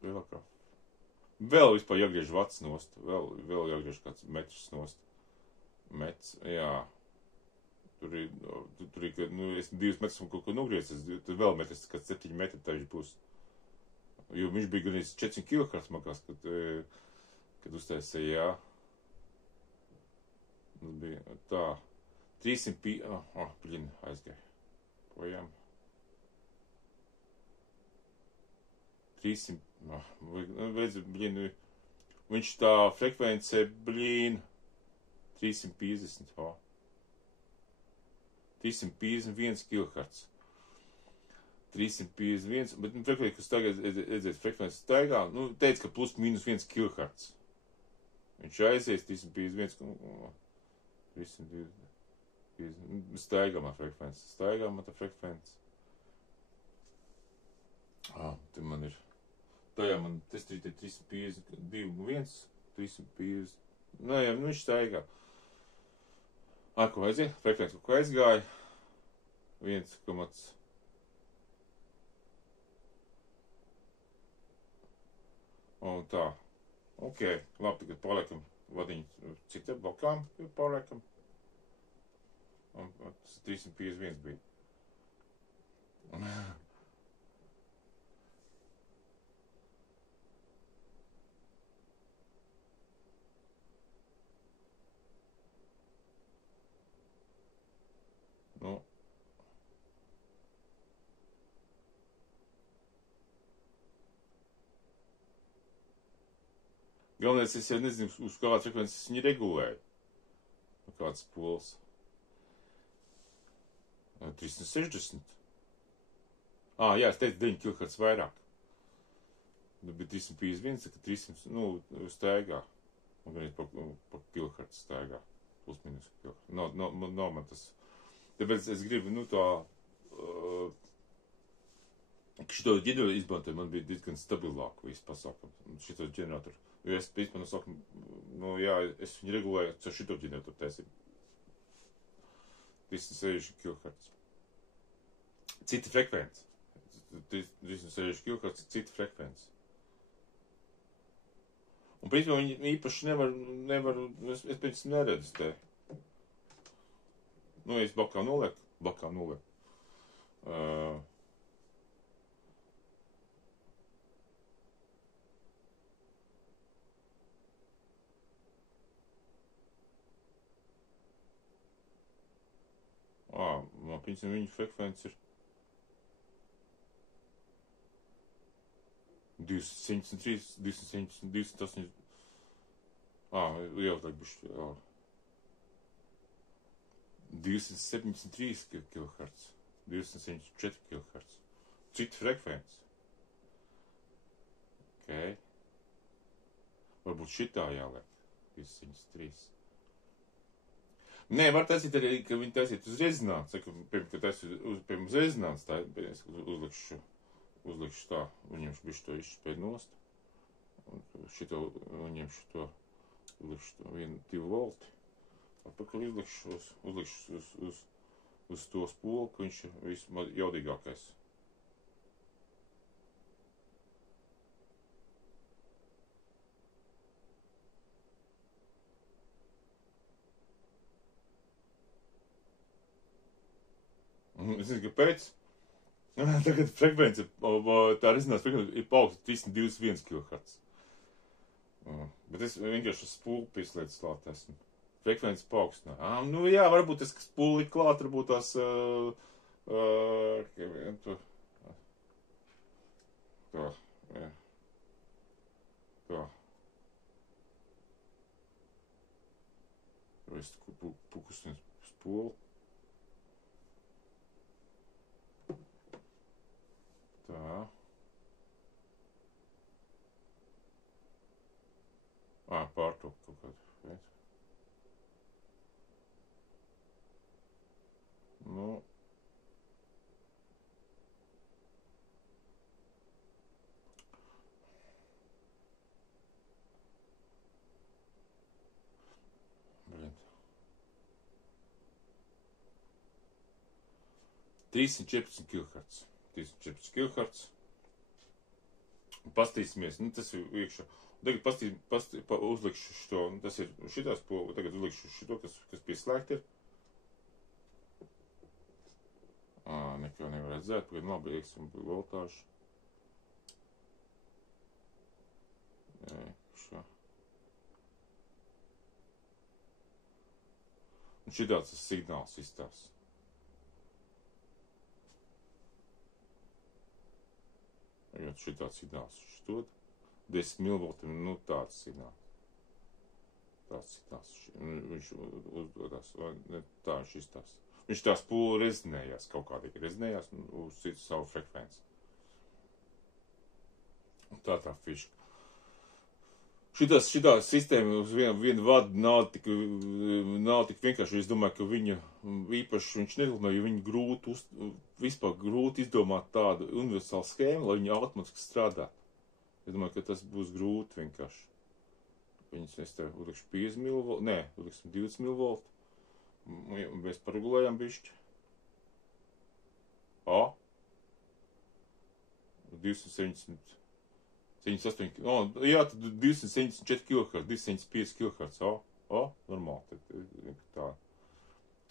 Lielākā. Vēl vispār jāgriež vats nost, vēl jāgriež kāds metrs nost. Mets, jā. Tur ir, es 2 metrus kaut ko nogriezis, tad vēl metrs, kad 7 metri tā viņš būs. Jo viņš bija gan 400 kHz makās, kad uztaisīja, jā. Tas bija tā. 300 aizgāja. Projām. 300. Viņš tā frekvence, 350, 351 kHz. 351, bet frekvence, kas tagad redzēs frekvences staigā, teica, ka plus mīnus 1 kHz. Viņš aizies 351, 350, staigāmā frekvence. Te man ir. Tajā man testrīt ir 352, 350. Jā, viņš staigā. Ko aiziet? Frekvence kaut ko aizgāja. 1, un tā. Ok, labi, tagad paliekam vadiņu. Cik te blokām paliekam? Tas 351 bija. Galvenais, es jau nezinu, uz kādas frekvences viņi regulēja. Kāds pols. 360. Jā, es teicu 9 kHz vairāk. Bet 351, ka 300, staigā. Un gan pa kHz staigā. Plus minus kHz. Nav man tas. Tāpēc es gribu, šito ģeneratoru izmantoju, man bija diezgan stabilāk visu pasākumu. Šito ģeneratoru. Jo es pēc saku, es viņu regulēju ar šito ģeneratoru taisību. 360 kHz. Cita frekvence. 360 kHz, cita frekvence. Un principā viņi īpaši nevar, es pēc neredzu te. Es bakā nolieku. piņcim viņa frekvence ir 273, 270, 208. Jāuzliek bišķi, 273 kHz, 274 kHz. Cita frekvence. Ok. Varbūt šitā jāliek. 273. Nē, var taisīt arī, ka viņi taisīt uz rezonanci. Ka taisīt uz rezonanci, tā uzlikšu tā, uzņemšu bišķi to izšķpēju nost. Šito uzņemšu to, uzlikšu to 1-2 volti. Atpakaļ uzlikšu uz to spolu, ka viņš ir visjaudīgākais. Es nezinu, kāpēc. Tagad frekvence, tā rezonances frekvence ir paaugstināta 321 kHz. Bet es vienkārši uz spulu pieslēdzu klāt esmu. Frekvence paaugstināta. Nu jā, varbūt es spuli klāt, varbūt tās Es pukusinu spolu. Tā. Pārtok kaut kādu vietu. Nu. Blin. 314 kHz. 314 kHz. Pastīsimies, nu tas ir iekšā. Tagad uzlikšu šito, tas ir šitās pogu, tagad uzlikšu šito, kas pieslēgt ir. Neko nevar redzēt, pagaid labi, ieksim voltāžu. Šā. Un šitāds tas signāls izstās. Šitāds signāls šitod. 10 mV, nu tāds signāls. Tāds signāls. Viņš uzdodās, tā viņš izstās. Viņš tās pūli rezinējās, kaut kādīgi rezinējās uz citu savu frekvenci. Tā fiška. Šitā sistēma uz vienu vadu nav tik vienkārši. Es domāju, ka viņa īpaši viņš nedomā, jo viņa vispār grūti izdomāt tādu universālu schēmu, lai viņa automātiski strādātu. Es domāju, ka tas būs grūti vienkārši. Viņas es te uzlikšu 5 mV, nē, uzliksim 20 mV. Mēs paregulējam bišķi. 270, 78, jā, tad 274 kHz, 275 kHz, normāli, tā.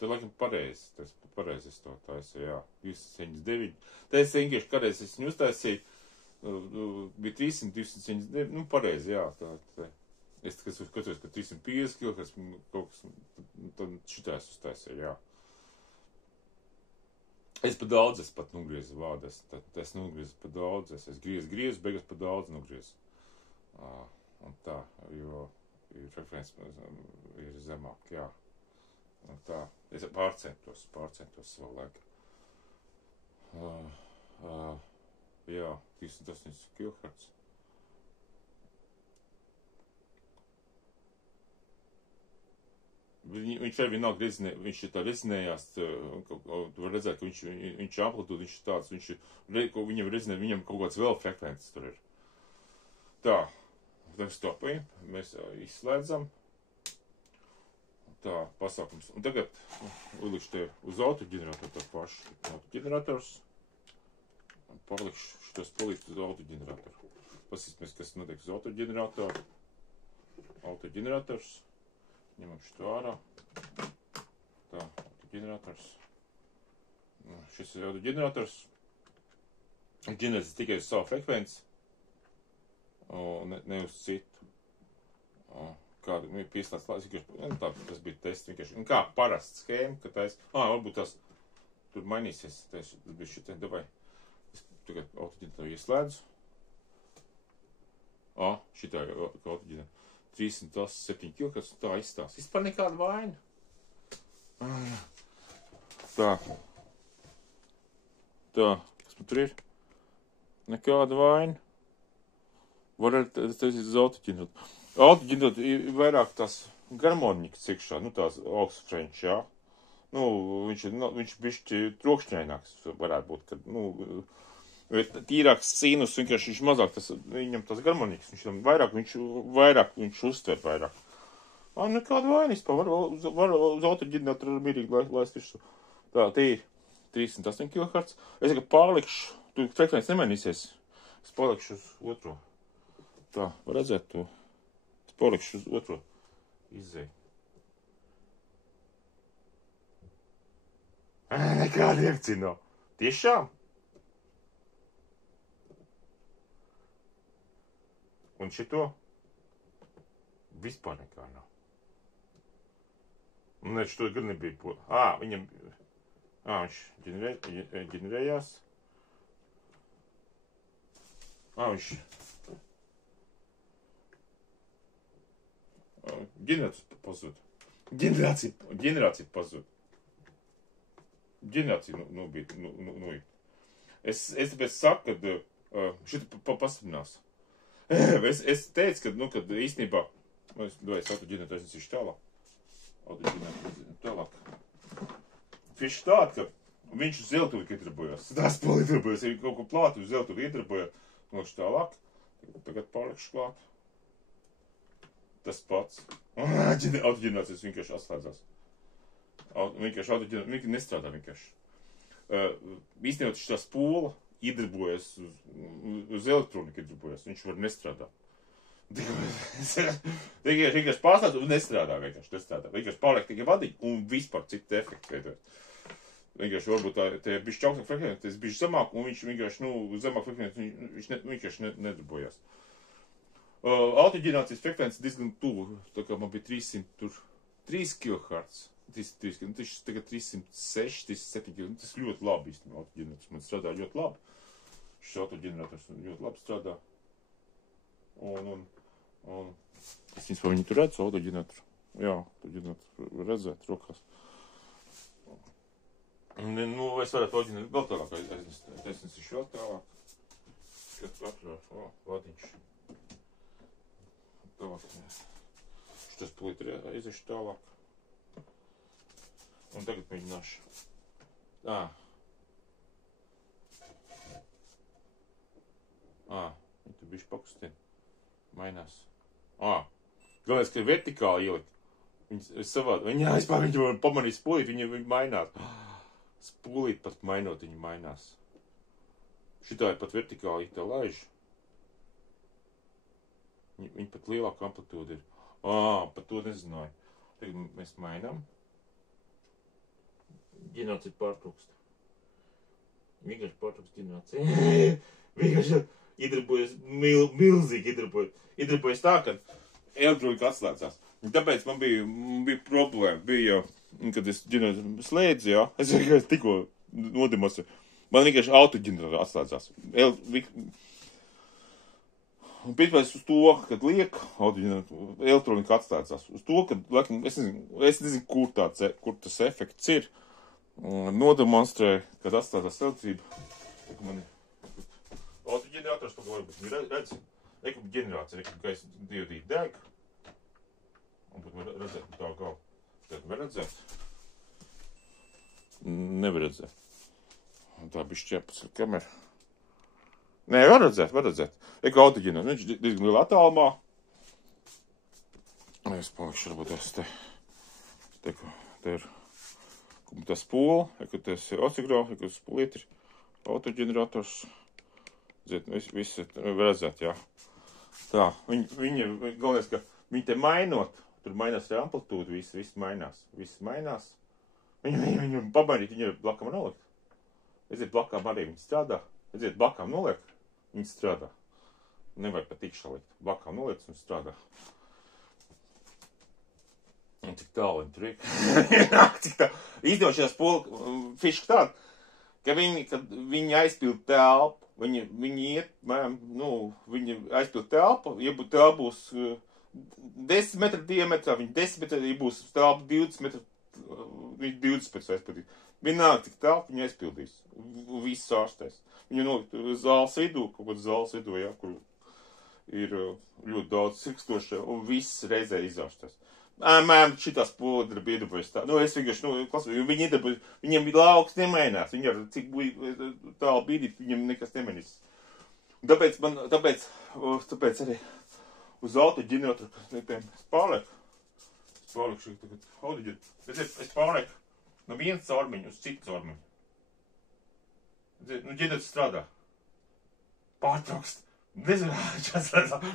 Tad laikam pareizi es to taisu, jā, 279. Tā es vienkārši kādreiz es viņu uztaisīju, bija 300, 279, nu pareizi, jā, tā. Es skatos, ka 350 kHz, kaut kas, tad šitā es uztaisīju, jā. Es pa daudz, es pat nugriezu vārdu, es nugriezu pa daudz, es griezu, beigās pa daudz nugriezu. Un tā, jo frekvence ir zemāk, jā. Un tā, es pārcentos savu laiku. Jā, 208 kHz. Viņš arī vienalga viņš ir tā rezinējās, tu var redzēt, ka viņš amplitūda, viņš ir tāds, viņam rezinē, viņam kaut kāds vēl frekvences tur ir. Tā, tagad stopējam, mēs izslēdzam. Tā, pasākums. Un tagad uzlikšu te uz autoģeneratoru to pašu. Autoģenerators. Pārlikšu šitos polīt uz autoģeneratoru. Pasīsimies, kas notiek uz autoģeneratoru. Autoģenerators. Ņemam šito ārā. Tā, autoģenerators. Šis ir autoģenerators. Ģenerators tikai uz savu frekvenci. Ne uz citu. Kāda pieslēdz klāt, tā, tas bija tests vienkārši. Un kā parasts schēma, ka varbūt tās tur mainīsies. Tas bija šitien, davai. Es tagad autoģeneratori ieslēdzu. Šitā ir autoģeneratori. 307 kg, tā izstās. Vispār nekāda vaina. Tā, kas man tur ir? Nekāda vaina. Var arī tas ir uz autoģeneratori. Autoģeneratori ir vairāk tās garmonikas iekšā, tās augstfrenčs, jā. Viņš bišķi trokšņaināks varētu būt, kad, tīrāks sīnus, vienkārši viņš mazāk, viņam tas garmonikas, viņš uztver vairāk. Nekāda vaina vispār, var uz autoģeneratoru mierīgi laist visu. Tā, tie ir 308 kHz. Es tagad pārlikšu, tu frekvences nemainīsies. Es pārlikšu uz otro. Tā, var redzēt to. Es pārlikšu uz otro izēju. Nekāda reakcija nav. Tiešām? Un šito? Vispār nekā nav. Un šito gan nebija viņam... viņš ģenerējās. Viņš... Ģenerācija pazūd. Ģenerācija pazūd. Ģenerācija noīt. Es tāpēc saku, kad šita pastiprinās. Es teicu, kad īstenībā, es autoģeneratoru aiznesīšu tālāk. Autoģeneratoru tālāk. Viņš tād, ka viņš uz zeltuvi iedarbojas. Tās poli iedarbojas, ja kaut ko plātu uz zeltuvi iedarbojas. Nošu tālāk. Tagad pārlikšu klāt. Tas pats. Autoģenerācijas vienkārši atslēdzās. Vienkārši autoģenerācija nestrādā vienkārši. Īstenībā tā spola iedarbojas uz elektroniku iedarbojas. Viņš var nestrādāt. Vienkārši pārslēdz un nestrādā vienkārši. Vienkārši pārliek tikai vadīt un vispār citu efektu veidot. Vienkārši varbūt tie bišķi augstāk frekvences, tas bišķi zemāk un viņš vienkārši, zemāk frekvences viņš vienkārši nedarbojas. Autoģenerācijas frekvences diezgan tuvu, tā kā man bija 303 kHz. Tas tagad 306, 307 kg. Tas ļoti labi īstenībā autoģenerators. Man strādā ļoti labi. Šis autoģenerators ļoti labi strādā. Un es vispār viņu tur redzu, autoģeneratoru. Jā, autoģeneratoru var redzēt rokās. Es varētu autoģeneratoru vēl tālāk aiznesīšu vēl tālāk. Kad atļauju, vadiņš. Tālāk. Šitas pulīt aiziešu tālāk. Un tagad mēģināšu. Viņi tur bišķi pakustina. Mainās. Galvenais, ka ir vertikāli ielikt. Viņi savādi. Viņi var pamanīt spulīt, viņi mainās. Spulīt pat mainot, viņi mainās. Šitā ir pat vertikāli, tā laiž. Viņi pat lielāka amplitūda ir. Pat to nezināju. Tagad mēs mainām. Ģenerācija pārtrūkst. Vienkārši pārtrūkst ģenerācija. Vienkārši iedarbojas, milzīgi iedarbojas. Iedarbojas tā, ka elektronika atslēdzās. Tāpēc man bija problēma. Bija, kad es ģenerāciju slēdzu, jā. Es vienkārši tikko nodemonstrēju. Man vienkārši autoģenerācija atslēdzās. Un pirmais uz to, kad liek elektronika atslēdzās. Uz to, kad, es nezinu, kur tas efekts ir. Nodemonstrēju, kad atslēdzās elektrība. Autoģenerators to varbūt redz. Ekup ģenerācija, ekup gaisa diodīti deg. Un pat var redzēt tā galvu. Tad var redzēt. Nevar redzēt. Un tā bija šķēpats ar kameru. Nē, var redzēt. Ekup autoģenerators, viņš diezgan liela attālumā. Es palikšu varbūt te ir tā spola, tas ir ocigro, tas spulīt ir autoģenerators. Visi var redzēt, jā. Tā, galvenais, ka viņi te mainot, tur mainās arī amplitūda, viss mainās. Viņu pamanīt, viņi ir blakām nolikt. Eziet blakām arī, viņi strādā. Eziet blakām nolikt, viņi strādā. Nevajag pat tikšā likt. Blakām nolikt un strādā. Un cik tālu viņi tur ir. Cik tā. Īstenībā šajā spola fiška tāda, ka kad viņi aizpild telpu, viņi iet, viņi aizpild telpu, ja telpa būs 10 metru diametrā, viņi 10 metru, ja būs telpa 20 metru, viņi 20 metru aizpildīs. Vienalga, cik telpu viņi aizpildīs. Viss ārstēs. Viņi nolikt zāles vidū, kaut kādā zāles vidū, jā, kur ir ļoti daudz sirkstošie, un viss reizē izārstēs. Šitās podra bija iedabojas tā. Es vienkārši, klasēju, viņi iedabojas, viņiem lauks nemainās. Viņi ar cik tālu bīdīt, viņiem nekas nemainīs. Tāpēc arī uz autoģeneratoru, es pārlieku šeit tagad autoģeneratoru. Es pārlieku no viens caurmiņu uz citu caurmiņu. Ģenerators strādā. Pārtraukst. Nezinu,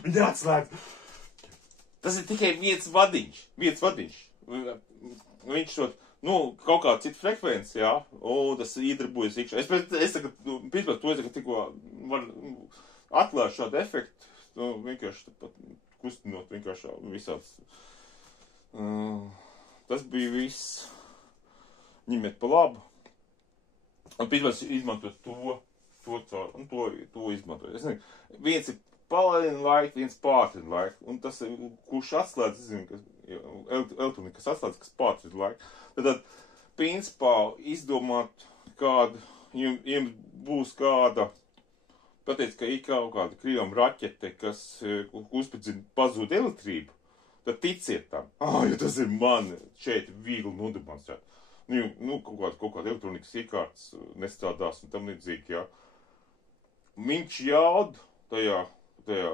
viņi atslēdz. Tas ir tikai viens vadiņš. Viņš šot, kaut kā citu frekvenci, jā, un tas iedarbojas iekšā. Es tagad, pirmās to tikko var atklāt šādu efektu, vienkārši pat kustinot vienkārši visāds. Tas bija viss. Ņemiet pa labu. Un pirmās izmantot to izmantot. Es nezinu, viens ir palielina laiku, viens pātrina laiku. Un tas, kurš atslēdz, es zinu, elektronika, kas atslēdz, kas pātrina laiku. Tad, principā, izdomāt kādu, jums būs kāda, pateic, ka ir kaut kāda krījuma raķete, kas uzspridzina pazūd elektrību, tad ticiet tam. Jo tas ir man šeit viegli nodemonstrēt. Kaut kāda elektronikas iekārtas nestrādās un tam līdzīgi, jā. Viņš jaud tajā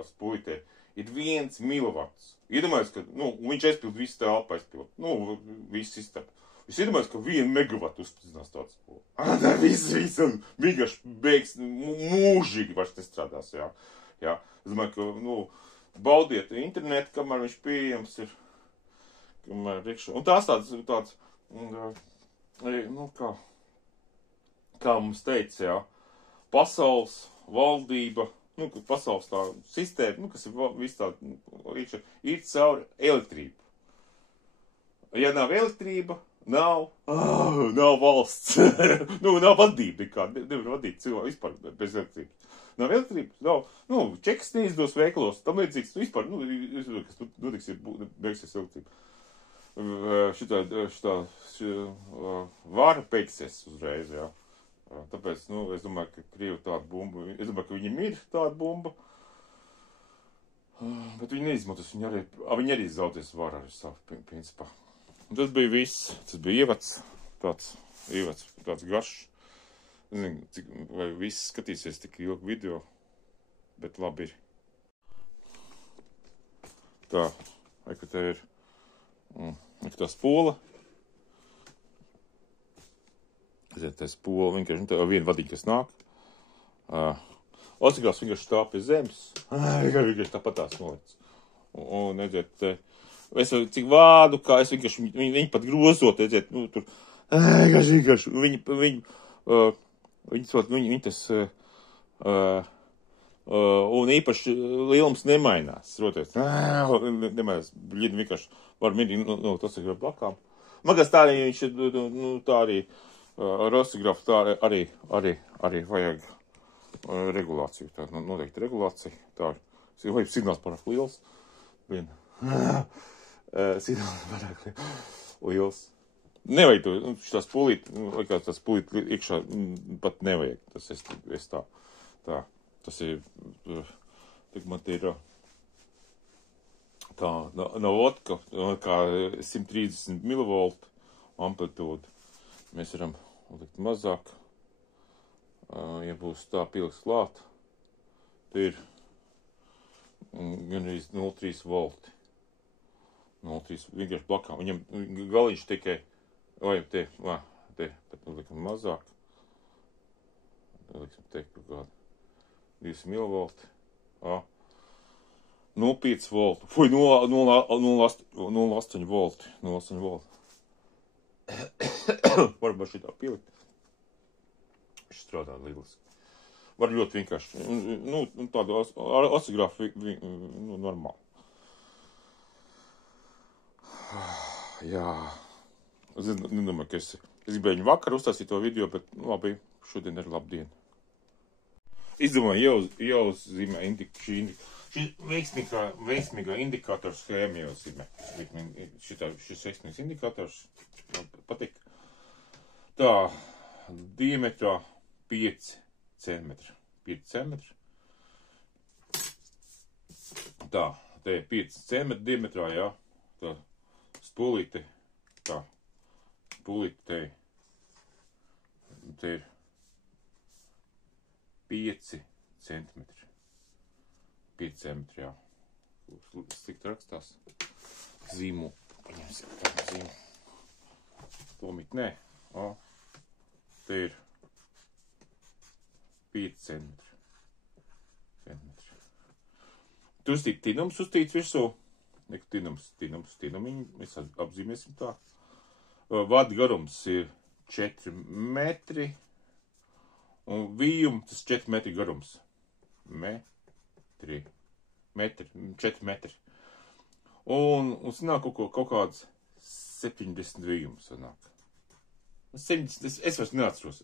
spuitē ir 1 milovats. Iedomājies, ka, viņš aizpild visu telpu aizpild. Visu sistēmu. Es iedomājies, ka 1 megavatu uzspridzinās tāds spuli. Tā viss vienkārši beigs, mūžīgi vairs nestrādās, jā. Es domāju, ka, baudiet internetu, kamēr viņš pieejams ir, kamēr iekšā. Un tās tāds, kā mums teica, jā, pasaules valdība, pasaules tā sistēma, kas ir viss tā, ir caur elektrību. Ja nav elektrība, nav valsts. Nav vadība nekāda, nevar vadīt cilvēku vispār bez elektrības. Nav elektrības, nav, čeks neizdos veikalos, tam līdzīgs, vispār, kas notiks, beigsies elektrība. Šitā vara beigsies uzreiz, jā. Tāpēc, es domāju, ka Krievi tāda bumba, es domāju, ka viņam ir tāda bumba, bet viņi neizmantos, viņi arī zaudēs varu ar savu, principā. Un tas bija viss, tas bija ievads, tāds garš. Nezinu, vai viss skatīsies tik ilgu video, bet labi ir. Tā, ka te ir, tā spola. Tā spola, vienkārši, tā viena vadiņa, kas nāk. Ocegrāfs vienkārši stāv pie zemes. Vienkārši tāpat tās noliec. Un, redziet, es cik vādu, kā es vienkārši, viņi pat grozot, redziet, tur, vienkārši, viņi tas, un īpaši lielums nemainās, roties. Nemainās, vienkārši var mirīt, tas ir blakām. Man kas tā arī, viņš ir, tā arī, Rostigrāfu tā arī vajag regulāciju, tā noteikti regulācija, tā ir signāls pārāk liels, signāls pārāk liels. Nevajag to, šitā spulīt, tā spulīt iekšā pat nevajag, tas tā, tas ir, tik man te ir tā, nav vodka, kā 130 milivoltu amplitūda. Mēs varam likt mazāk, ja būs tā pieliks klāt, te ir gan arī 0,3 volti. 0,3, vienkārši blakām. Viņam galiņš tikai, bet likam mazāk. Liksim teikt kaut kādu 2 milivolti. 0,5 volti. 0,8 volti. 0,8 volti. Varbūt šitā pielikt. Viņš strādā lieliski. Var ļoti vienkārši. Tādu ocegrāfu normāli. Jā. Es nedomāju, ka es gribēju viņu vakar uztaisīt to video, bet labi, šodien ir laba diena. Izdomāju jāuzzīmē šī veiksmīgā indikātora schēma jāuzzīmē. Šis veiksmīgs indikators man patīk. Tā, diametrā 5 centimetri. 5 centimetri. Tā, te ir 5 centimetri diametrā, jā. Tā, spulīte, tā. Spulīte te ir 5 centimetri. 5 centimetri, jā. Slikti rakstās. Zīmu. Paņemsim tādu zīmu. Tomīt, nē. O. Te ir 5 centimetri. Tur ir tinums uztīts virsū. Neku tinumiņu. Mēs apzīmēsim tā. Vada garums ir 4 metri. Un vījumi tas 4 metri garums. 4 metri. Un sanāk kaut kāds 70 vījums sanāk. 70, es vairs neatceros.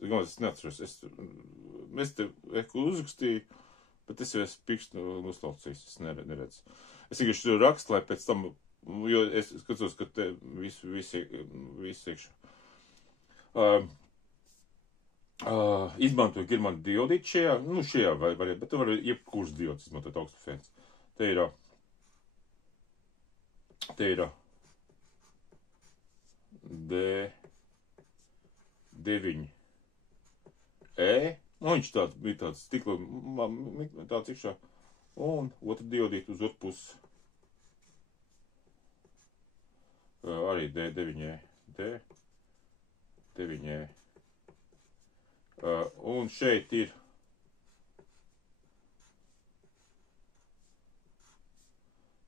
Es te uzrakstīju, bet es jau esmu pirkstu noslaucījis, es neredzu. Es vienkārši tur rakstu, lai pēc tam, jo es skatos, ka te visu iekšā. Izmantoju Girmana diodīti šajā variantā, bet tu vari jebkurš diods izmantot augstfrekvences. Te ir D9E. Viņš bija tāds stikla, tāds iekšā. Un otru diodīti uz otru pusi. Arī D9E. D9E. Un šeit ir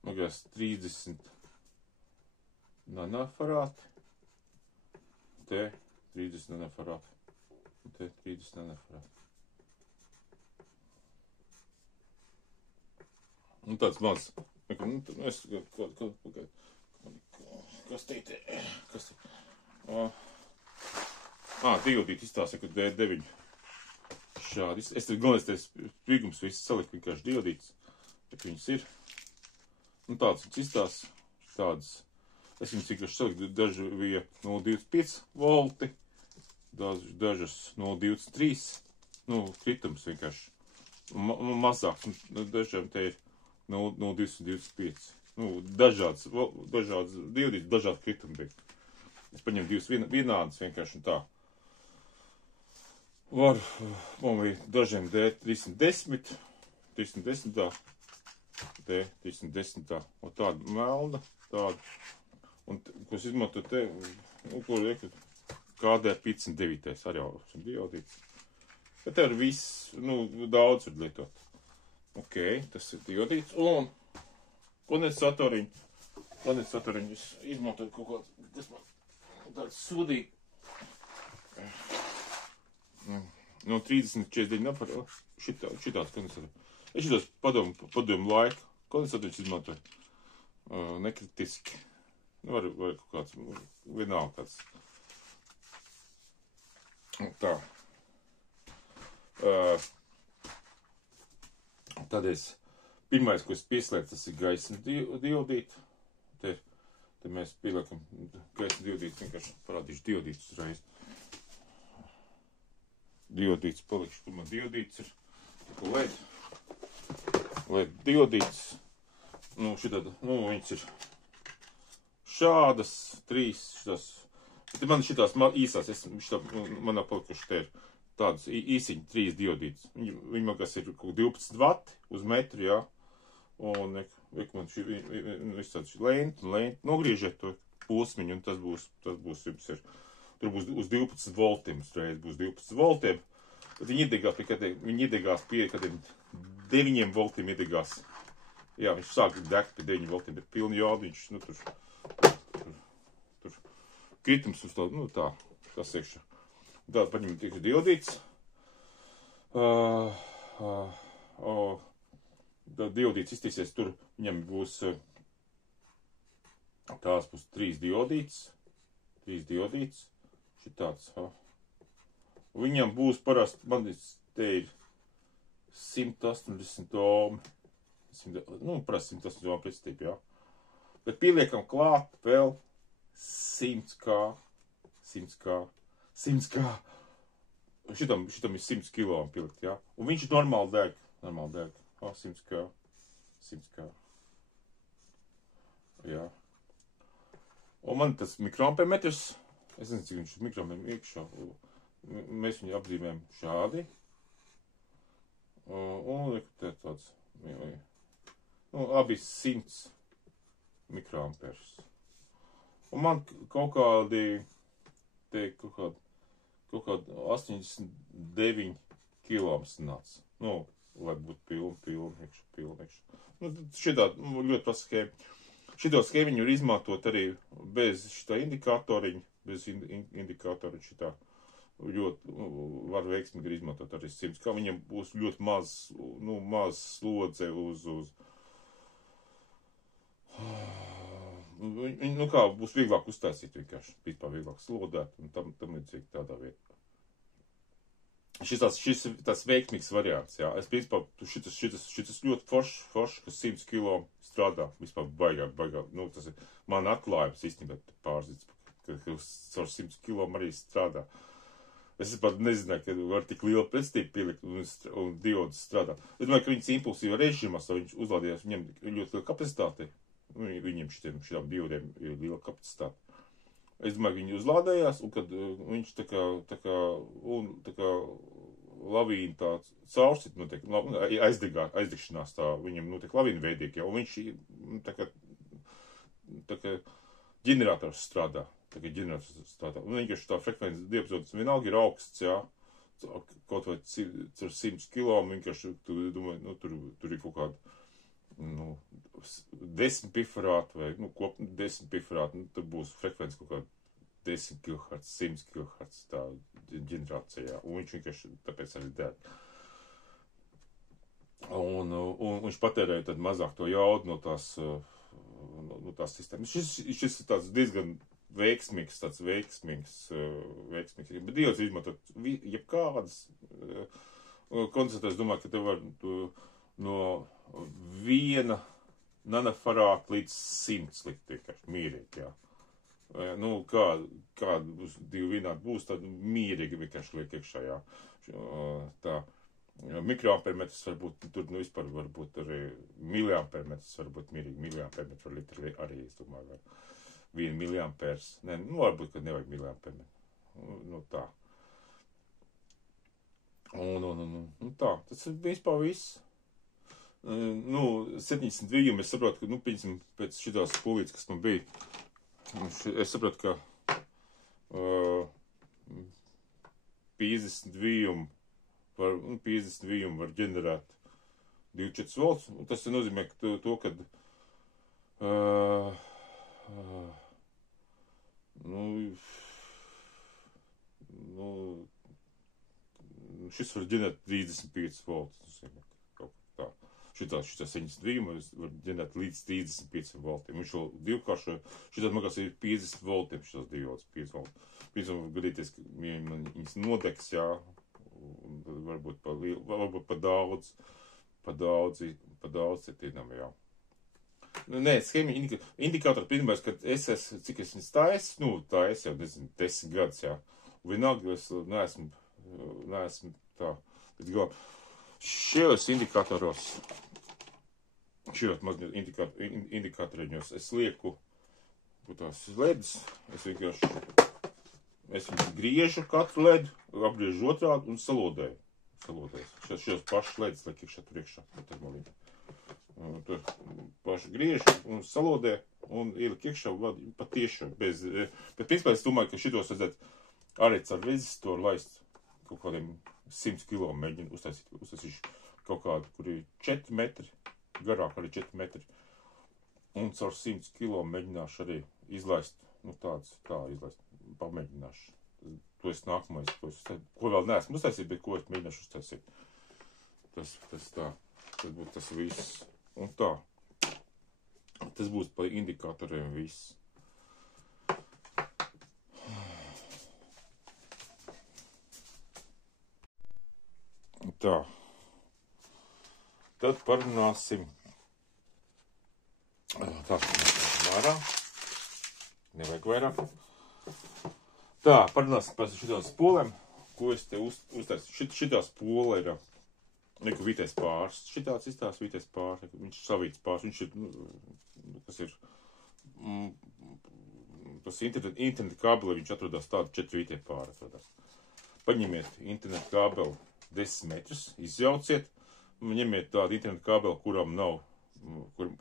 magās 30 nanofarāti. Te 30 nanofarāti. Un te 30 nanofarāti. Un tāds mans. Kas te? Diodīti izstāsta, ka D9. Šādi. Es tad galvenais sprīgums viss saliku vienkārši diodītis. Bet viņas ir. Un tāds viņas izstāsta. Tādas. Es viņas vienkārši saliku. Daži bija 0,25 volti. Dažas 0,23. Kritums vienkārši. Mazāks. Dažiem te ir 0,25. Dažāds diodītis, dažādi kritumi bija. Es paņemu divas vienādas vienkārši un tā. Man bija dažiem D310, 310 tā, D310 tā, un tāda melna, tāda, un, ko es izmantoju te, kur ir KD59, arī jau šim diodītis. Bet te var viss, daudz var lietot. Ok, tas ir diodīts, un kondensatoriņu es izmantoju kaut ko, kas man tāds sūdīgi. 30-49 napar, šitāds kondensatori. Es šitos padomu laiku kondensatoriņus izmantoju. Nekritiski. Var kaut kāds, vienalga kāds. Tā. Tādēļ pirmais, ko es pieslēgtu, tas ir gaismas diodīti. Te mēs pieliekam gaismas diodīti, vienkārši parādīšu diodītus uzreiz. Diodīts palikšu, kur man diodīts ir. LED diodīts. Viņas ir šādas, 3 šitas. Bet man šitās īsās, man nav palikuši te ir tādas īsiņi 3 diodītas. Viņi man kas ir 12 vati uz metru, jā. Un man viss tāds lenti, nogriežiet to posmiņu, un tas būs jums ir. Tur būs uz 12 voltiem, uzreiz būs 12 voltiem. Bet viņi iedegās pie kādiem 9 voltiem iedegās. Jā, viņš sāk degt pie 9 voltiem, bet pilni jodu viņš, tur kritums uz tādu, tas iekšā. Tādu paņemam tikai diodīts. Diodīts iztīsies, tur viņam būs Tās būs 3 diodītes. Šitāds, Viņam būs parasti, man te ir 180 ohmi. Parasti 180 ohmi pretestība, jā. Bet pieliekam klāt vēl 100K. Šitam ir 100 kilo pielikt, jā. Un viņš ir normāli deg. 100K. Jā. Un man tas mikroampermetrs, es nezinu, cik viņš ir mikroampermetrs iekšā. Mēs viņu apzīmējam šādi. Un te tāds, abi 100 mikroampers. Un man kaut kādi 89 kilometri sanāca. Lai būtu pilni iekšā. Šitā ļoti prasa schēma. Šito schēmiņu var izmantot arī bez šitā indikātoriņa, šitā ļoti var veiksmīgi izmantot arī 100, kā viņam būs ļoti maz slodze uz būs vieglāk uztaisīt vienkārši, vispār vieglāk slodēt un tam līdzīgi tādā vietā. Šis ir tāds veiksmīgs variants, jā. Es principā, šitas ļoti foršs, kas 100 kilo strādā, vispār baigāk. Tas ir man atklājums īstenībā pārzīts, ka caur 100 kilo arī strādā. Es pat nezināju, ka var tik lielu pretstību pielikt un diodas strādā. Es domāju, ka viņas impulsīva režīmā, viņš uzlādījās, viņam ļoti liela kapacitāte. Viņiem šitām diodiem ir liela kapacitāte. Es domāju, ka viņi uzlādējās, un kad viņš tā kā lavīna tā caursit notiek, aizdegšanās tā, viņam notiek lavīna veidīgi, un viņš tā kā ģenerators strādā. Un vienkārši tā frekvences diapazonas vienalga ir augsts, jā, kaut vai ar 100 kilo, vienkārši, domāju, tur ir kaut kāda, 10 pifarāti vai, 10 pifarāti, tur būs frekvences kaut kāda 10 kHz, 100 kHz tā ģenerācijā, un viņš vienkārši tāpēc arī deg. Un viņš patērēja tad mazāk to jaudu no tās sistēmas. Šis ir tāds diezgan veiksmīgs, bet Dievs izmantot jebkādas koncentrēs, domāju, ka te var no 1 nanofarāta līdz 100 likt vienkārši mierīgi, jā. Kāda būs 2 vienādi būs, tad mierīgi vienkārši liek iekšā, jā. Tā mikroampermetrs varbūt, tur vispār varbūt arī miliampermetrs varbūt mierīgi, miliampermetrs var likt arī, es domāju, 1 miliampers, varbūt, ka nevajag miliampermetru, tā. Un tā, tas ir vispār viss. 72, es saprotu, ka, piemēram, pēc šitās pulītes, kas man bija, es saprotu, ka 52 var ģenerēt 24 volts, un tas nozīmē, ka ka šis var ģenerēt 35 volts, Šitās 72 var ģenerēt līdz 35 voltiem. Viņš vēl divkāršo, šitās makās ir 50 voltiem šitās diodas, 5 volti. Piemēram, gadīties, ka viņas nodegs, jā, varbūt pa daudz cetienam, jā. Schēma indikātori pirmais, kad cik es viņas taisu, jau, nezinu, 10 gadus, jā. Un vienalga, es neesmu tā, līdz galam. Šajos indikātoros, indikātoriņos es lieku tās ledus, es viņus griežu katru ledu, apgriežu otrādi un salodēju. Šajos pašus ledus liek iekšā tur iekšā. Tur paši griežu un salodēju un ieliek iekšā patiešām bez, bet principā es domāju, ka šitos vajadzētu arī ar rezistoru laist kaut kādiem 100 kilo mēģinu uztaisīšu kaut kādu, kur ir 4 metri, garāk arī 4 metri, un caur 100 kilo mēģināšu arī izlaist, izlaist, pamēģināšu. To es nākamais, ko vēl neesmu uztaisīt, bet ko es mēģināšu uztaisīt. Tas būtu tas viss. Un tā, tas būs par indikatoriem viss. Tā. Tad parunāsim. Tā, vārā. Nevajag vairāk. Tā, parunāsim par šitām spolēm, ko es te uztaisu. Šitā spola ir neku vitais pārs. Šitāds izstāsts vitais pārs. Viņš ir savīts pārs. Viņš ir, tas interneta kābeli, viņš atrodas tādu 4 vitie pāri atrodas. Paņemiet interneta kābeli 10 metrus, izjauciet, ņemiet tādu internetu kābeli,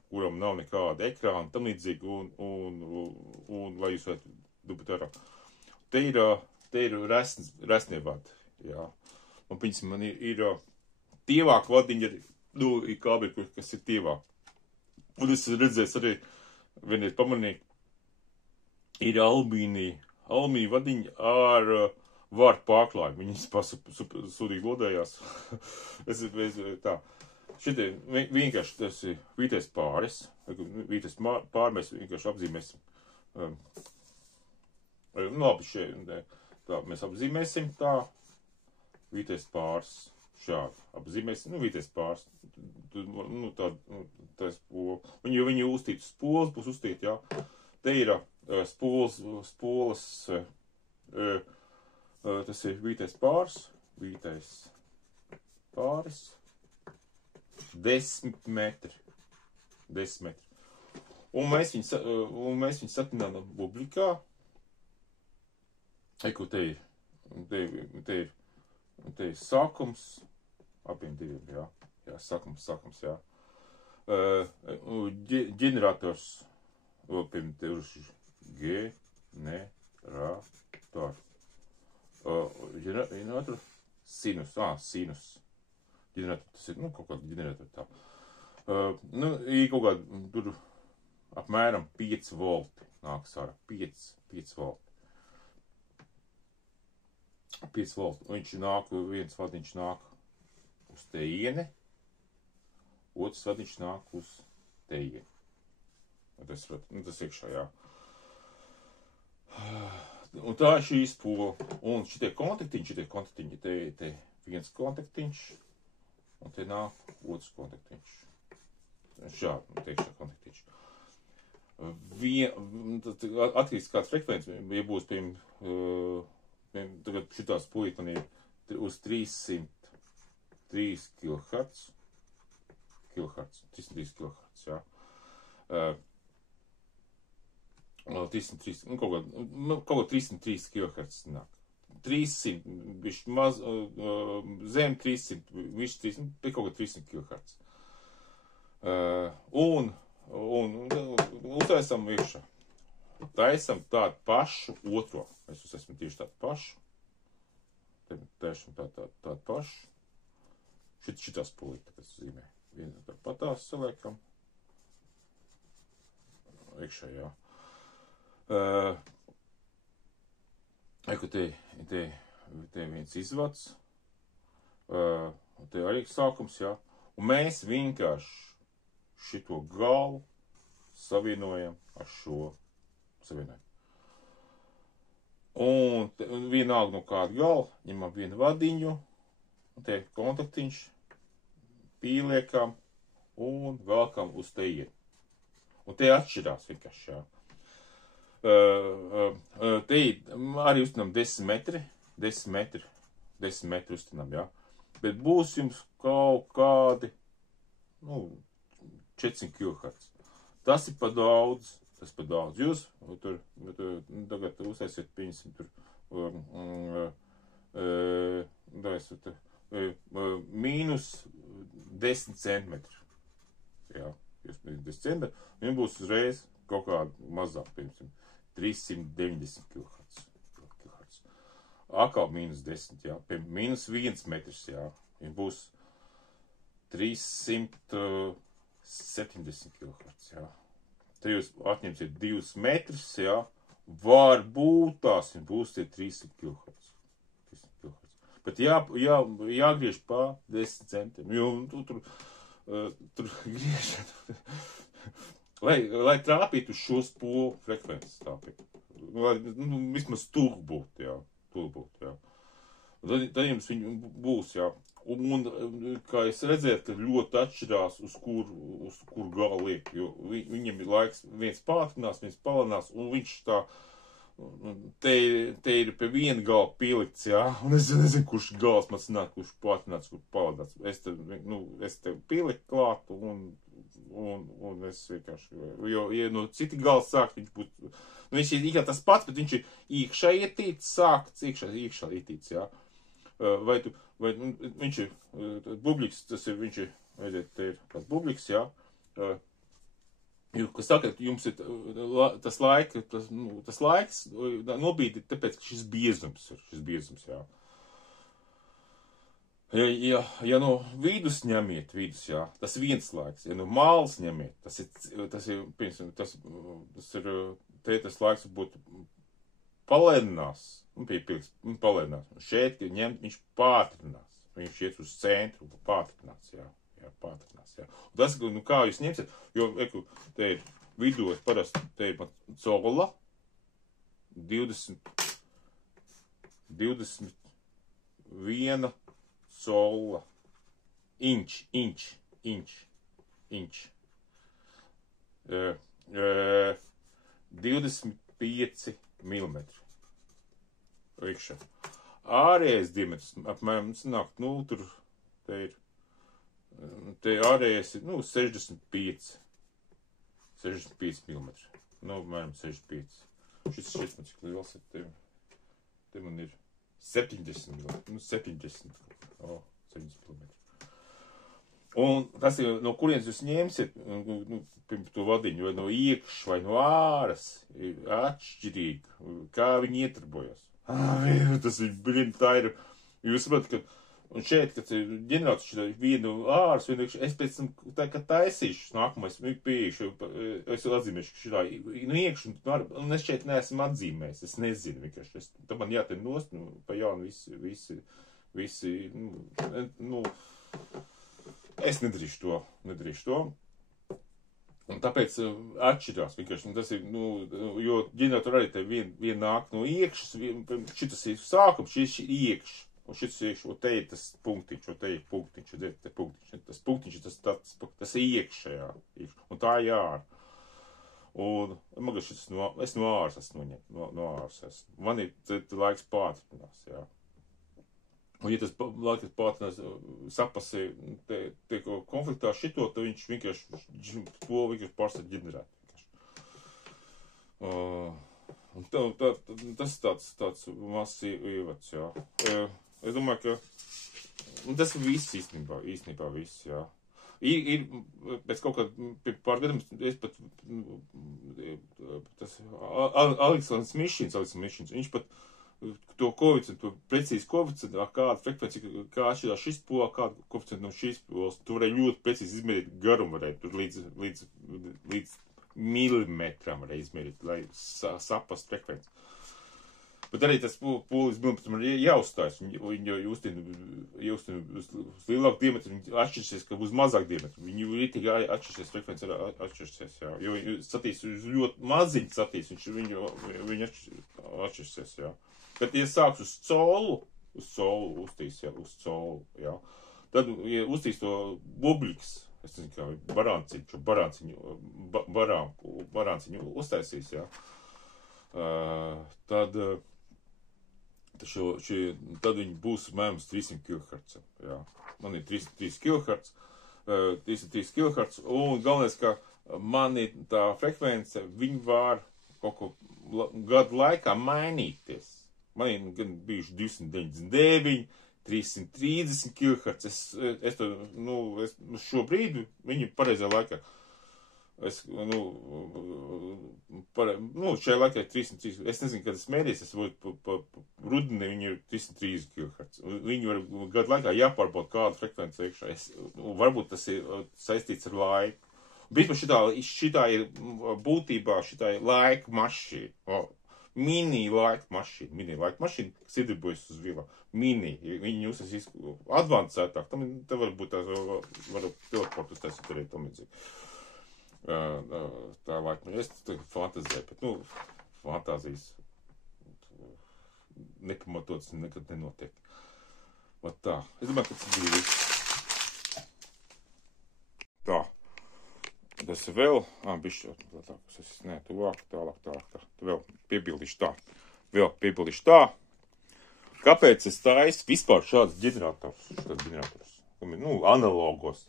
kuram nav nekāda ekrāna, tam līdzīgi, un lai jūs varētu dabūt ārā. Te ir resnie vadi, jā. Un, piņas, man ir tievāk vadiņi, ir kābeli, kas ir tievāk. Un es redzēju arī, vieniet pamanīju, ir alumīnija vadiņi ar vārtu pārklājumu. Viņas sūdīgi lodējās. Tā. Šitie vienkārši tas ir vītais pāris. Vītais pāri mēs vienkārši apzīmēsim. Labi, tā mēs apzīmēsim tā. Vītais pāris šādi apzīmēsim. Vītais pāris. Tā spola. Viņi uztīt spolas, būs uztīt, jā. Te ir spolas, tas ir vītais pāris, 10 metri. 10 metri. Un mēs viņu satinām bublikā. Ko te ir? Te ir sākums. Abiem diviem, jā. Jā, sākums, jā. Ģenerators. Ģenerator. Ģenerator. Sinus. Sinus. Ģenerator, tas ir, kaut kāda ģenerator tā. Ir kaut kāda, tur apmēram 5 volti nāks ārā. 5 volti. 5 volti. Viņš nāk, viens vadiņš nāk uz teieni, otrs vadiņš nāk uz teieni. Tas iekšā, jā. Un tā ir šī spola. Un šitie kontaktiņi, te viens kontaktiņš, un te nāk otrs kontaktiņš. Šādi, teikšā kontaktiņš. Atkarīgs kāds frekvents, ja būs, tagad šitā spulīt man ir uz 303 kHz. 303 kHz, jā. 303, kaut kā 303 kHz nāk. 300, bišķi maz, zem 300, višķi 300, bet kaut kā 300 kHz. Un uztaisam iekšā. Taisam tādu pašu otro. Mēs uztaisam tieši tādu pašu. Taisam tādu pašu. Šitā spulīt, tāpēc zīmē. Vienu patās saliekam. Iekšā, jā. Te viens izvads, te arī sākums, jā, un mēs vienkārši šito galu savienojam ar šo savienojumu. Un vienalga no kāda gala, ņemam vienu vadiņu, un te kontaktiņš, pīliekam un velkam uz teieni. Un te atšķirās vienkārši, jā. Te arī uztinām 10 metri uztinām, jā. Bet būs jums kaut kādi, 400 kHz. Tas ir pa daudz. Jūs tur tagad uztaisiet, pieņemsim, tur mīnus 10 centimetri. Jā, jūs 10 centimetri, un jums būs uzreiz kaut kāda mazāk, pieņemsim, 390 kHz. Atkal mīnus 10, jā, pie mīnus 1 metrs, jā, jums būs 370 kHz, jā. Te jūs atņemsiet 2 metrus, jā, varbūt tās jums būs tie 300 kHz. Bet jāgriež pa 10 centiem, jo tur griežat. Lai trāpītu uz šo spolu frekvences tāpēc. Lai, vismaz tuvu būtu, jā. Tad jums viņi būs, jā. Un, kā es redzēju, ka ļoti atšķirās, uz kur galu liek, jo viņam ir laiks, viens pātrinās, viens palinās, un viņš tā, te ir pie viena gala pielikts, jā, un es nezinu, kurš gals man sanāk, kurš pātrināts, kurš palinās. Es te pieliku klāt, un es vienkārši, jo, ja no citi gals sāk, viņš būtu, viņš ir kā tas pats, bet viņš ir iekšā ietīts, sākts, iekšā ietīts, jā. Vai viņš ir bubliks, viņš ir, redziet, te ir tāds bubliks, jā, kas saka, jums ir tas laiks nobīdi, tāpēc, ka šis biezums, jā. Ja no vidus ņemiet, jā, tas viens laiks, ja no malas ņemiet, tas laiks būtu palēninās, un palēninās. Šeit ņemt, viņš pātrinās. Viņš iet uz centru, pātrinās, jā, pātrinās, jā. Un tas, kā jūs ņemsiet, jo, te ir vidū, parasti, te ir cola, 21 cola, inč, 25 milimetri. Iekšā. Ārējais diametrs, apmēram, sanāk, tur, te ārējais ir, 65 milimetri. Apmēram 65. Šis man cik liels ir, te man ir 70 milimetri, 70 milimetri. Un tas ir, no kurienes jūs ņemsiet, to vadiņu, vai no iekšas, vai no āras, ir atšķirīgi, kā viņi ietarbojas. Tas ir, tā ir, jūs saprotat, ka, un šeit, kad ģenerāts vienu āras, vienu iekšā, es pēc tam, kad taisīšu nākamais, pieeikšu, es atzīmēšu, ka šitā, iekšu, un es šeit neesmu atzīmējis, es nezinu, vienkārši, tā man jātien nost, pa jaunu visi, es nedarīšu to. Un tāpēc atšķirās vienkārši, tas ir, jo ģeneratoru arī te vien nāk no iekšas, šitas ir sākums, šis ir iekšs, un šitas ir iekšs, un te ir tas punktiņš, tas punktiņš, tas ir iekšējā, un tā ir āra. Un, man liekas, es no āras esmu noņemt, no āras esmu. Man ir laiks pātrinās, jā. Un, ja tas laikas pātrinās sapasē, tiek konfliktā šito, tad viņš vienkārši pārstāv ģenerēt. Un tas tāds mazs ievads, jā. Es domāju, ka tas ir viss īstenībā viss, jā. Ir pēc kaut kāda pārgadam, es pat, tas Aleksandrs Mišins, viņš pat to koeficientu, precīzi koeficientu, kāda frekvencija, kā atšķirās šis pola, kāda koeficientu no šīs polas, tu varēji ļoti precīzi izmērīt garumu, varēja tur līdz milimetram varēja izmērīt, lai saprast frekvenci. Bet arī tas polis milimetram ir jāuzstājas, viņi jūs uz lielāku diametru, viņi atšķirsies, ka uz mazāku diametru, viņi ritīgi atšķirsies, frekvenci atšķirsies, jā. Jo satīs uz ļoti maziņu satīs, viņi atšķirsies, jā. Bet, ja sāks uz colu uztīs, jā, jā. Tad, ja uztīs to bubliks, es nezinu, kā barānciņu uztaisīs, jā, tad viņi būs mēms 300 kHz, jā. Man ir 3 kHz, 303 kHz, un galvenais, ka man ir tā frekvence, viņi var kaut ko gadu laikā mainīties. Man ir gan bijuši 299, 330 kHz, es šobrīd viņi pareizā laikā, šajā laikā ir 330, es nezinu, kad es mērīju, es būtu pa rudenī viņi ir 330 kHz, viņi var gadu laikā jāpārbauda kādu frekvenci iekšā, varbūt tas ir saistīts ar laiku. Bīsmā šitā ir būtībā, šitā ir laika mašīna. Mini laika mašīna, kas iedarbojas uz vielām. Viņi uzsasīs advancētāk, tam varbūt varu teleportus taisīt arī tam līdzīgi. Tā laika, es fantazēju, bet, fantāzijas nepamatotas nekad nenotiek. Vat tā. Es domāju, ka tas bija viss. Tā. Tas vēl, bišķi, tuvāk, tālāk. Vēl piebildīšu tā. Kāpēc es taisu vispār šāds ģenerators? Analogos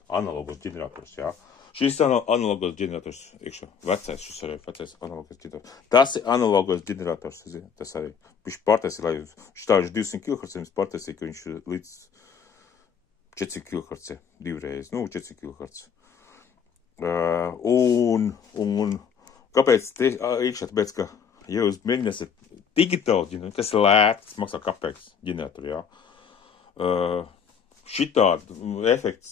ģenerators, jā. Šis analogos ģenerators, iekšā, vecais analogos ģenerators. Tas ir analogos ģenerators, tas arī. Viņš pārtaisīja, lai štājuši 200 kHz, viņš pārtaisīja, ka viņš līdz 400 kHz divreiz, 400 kHz. Un kāpēc iekšā? Tāpēc, ka, ja jūs mēģināsiet digitāli ģenerators, kas ir lēts, tas maksā kapeks ģeneratoru, jā. Šitādi efekts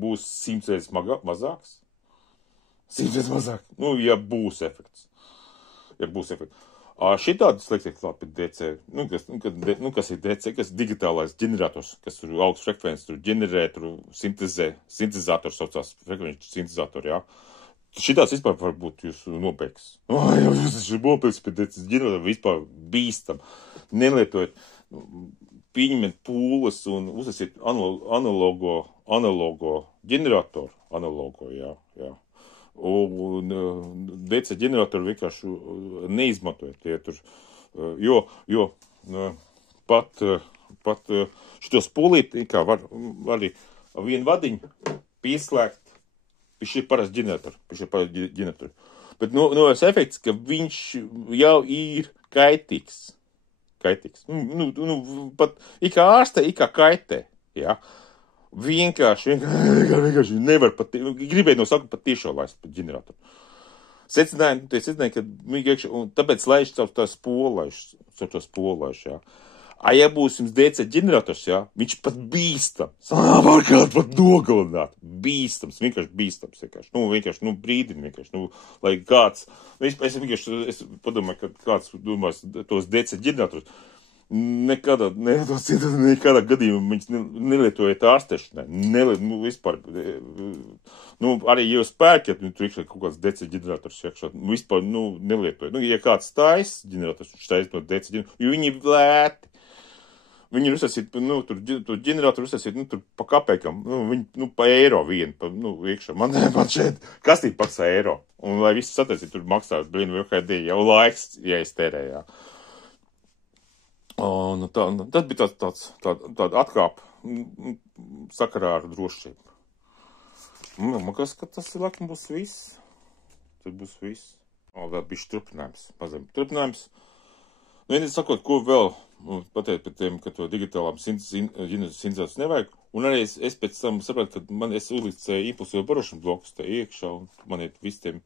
būs 100 reizes mazāks. 100 reizes mazāk. Ja būs efekts. Šitādi sliktiek labi DC, kas ir DC, kas ir digitālais ģenerators, kas tur augsts frekvences, tur ģenerē, tur sintezators saucās, frekvenču sintezators, jā. Šitāds vispār var būt jūsu nopēks. Jūs esat nopēks, bet tas ģenerators vispār bīstam. Nelietojiet, pieņemiet pūles un uztaisiet analogo ģeneratoru, jā. Un DC ģeneratoru vienkārši neizmantojiet, jo pat šitos pūlīt, kā var arī vienu vadiņu pieslēgt, viņš ir parasti ģenerators. Bet es efekts, ka viņš jau ir kaitīgs. Pat ikā ārstē, ikā kaitē, jā. Vienkārši nevar gribēju no saka pat tiešo laist pat ģeneratoru. Secināju, ka vienkārši, un tāpēc laiž caur tās polaiž, jā. Ja būs jums DC ģenerators, jā, viņš pat bīstams. Var kādu pat nogalināt. Bīstams, vienkārši bīstams. Vienkārši brīdini, lai kāds, es padomāju, ka kāds domās tos DC ģenerators, nekādā gadījumā viņš nelietojiet ārstēšanai. Vispār, arī ja jūs pērkat, tur iekšā kaut kāds DC ģenerators iekšā, vispār, nelietojiet. Ja kāds tais ģenerators, viņš tais no DC ģenerators, jo viņi ir lēti. Viņi ir uzsasīt, tur ģeneratoru uzsasīt, tur pa kapekam, viņi pa eiro vienu, iekšā. Man šeit kastīt maksā eiro. Un, lai viss sataisīt, tur maksā, jau laiks, ja es tērēju, jā. Un tad bija tāda atkāpa sakarā ar drošību. Man liekas, ka tas laikam būs viss. Tad būs viss. Vēl bišķi turpinājums, maziem turpinājums. Vienīgi sakot, ko vēl pateikt par tiem, ka to digitālām sintezācijas nevajag. Un arī es pēc tam sapratu, ka es uzlicēju impulsīvu barošanu blokus te iekšā, un man ir visu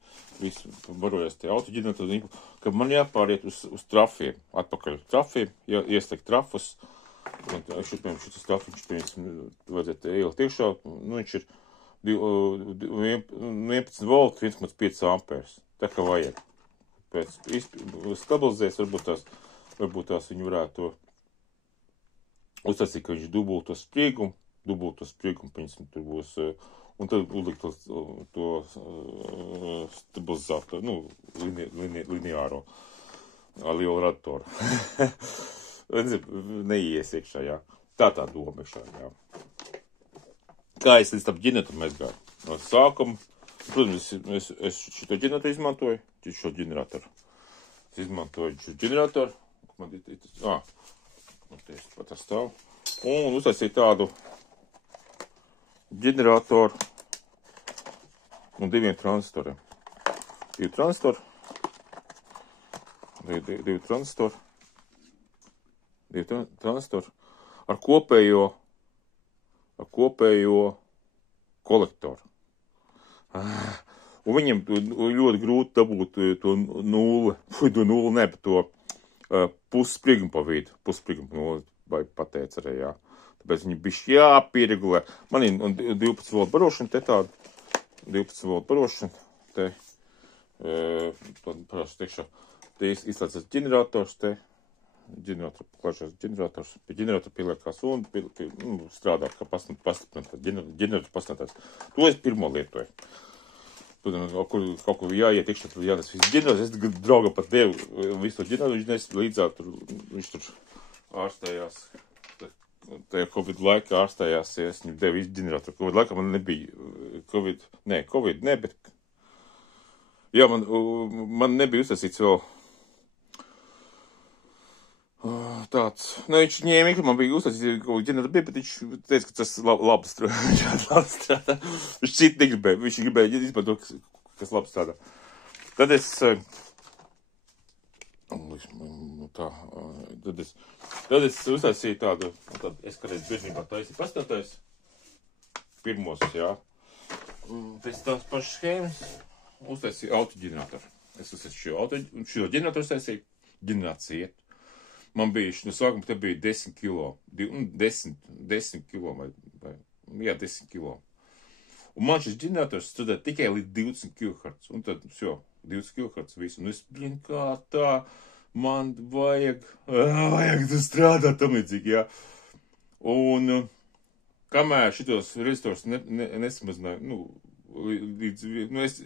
barojas tie autoģeneratori, ka man jāpāriet uz trafiem, atpakaļ trafiem, ieslēgt trafus. Šitas trafiņš, vajadzētu ielikt iekšā, viņš ir 11 volti, 1,5 amperes. Tā kā vajag. Pēc stabilizēs, varbūt tās viņi varētu uztaisīt, ka viņš dubulto spriegumu, piņasim, tur būs, un tad uzlikt to stabilizātoru, lineāro, lielu radatoru. Neies iekšā, jā. Tā doma iekšā, jā. Kā es līdz tam ģeneratoru mēs gāju? No sākuma, protams, es šito ģeneratoru izmantoju, šo ģeneratoru. Es izmantoju šo ģeneratoru. Man pat tas stāv. Un uztaisīju tādu ģeneratoru un diviem transistoriem. Divi transistori ar kopējo kolektoru. Un viņam ļoti grūti dabūt to nulli, bet to pusspriegumu pa vidu. Pusspriegumu nulli, vai pateica arī, jā. Tāpēc viņi bišķi jāpieregulē. Man ir 12 voltu barošana, te tāda 12 voltu barošana, te, parasti teikšā, te izslēdzas ģenerators, te, klāšās ģenerators, pie ģeneratora pieliekās un strādā, kā pastiprināt, ģenerators pastiprināt. To es pirmo lietoju. protams, kaut kur jāiet iekšā, tur jānes viss ģenerators. Es draugam pat devu visu to ģenerators, viņš nes līdzāk, viņš tur ārstējās. Tajā Covid laikā ārstējās, ja es viņu devu visu ģeneratoru. Covid laikā man nebija Covid, bet jā, man nebija uztaisīts vēl tāds, viņš ņēma, ka man bija uztaisīts kaut ģeneratoru bija, bet viņš teica, ka tas labi strādā. Viņš citu negribēja, viņš gribēja izmantot, kas labi strādā. Tad es uztaisīju tādu, es kādreiz biežībā taisīju pastātais, pirmos, jā. Pēc tās pašas schēmas uztaisīju autoģeneratoru. Es uztaisīju šo ģeneratoru uztaisīju, ģenerācija iet. Man bija, no sākuma te bija 10 kilo, 10 kilo vai 10 kilo. Un man šis ģenerators strādā tikai līdz 20 kHz, un tad, 20 kHz visu. Un es biju kā tā, man vajag tu strādāt tam līdzīgi, jā. Un kamēr šitos rezistors nesamazināju,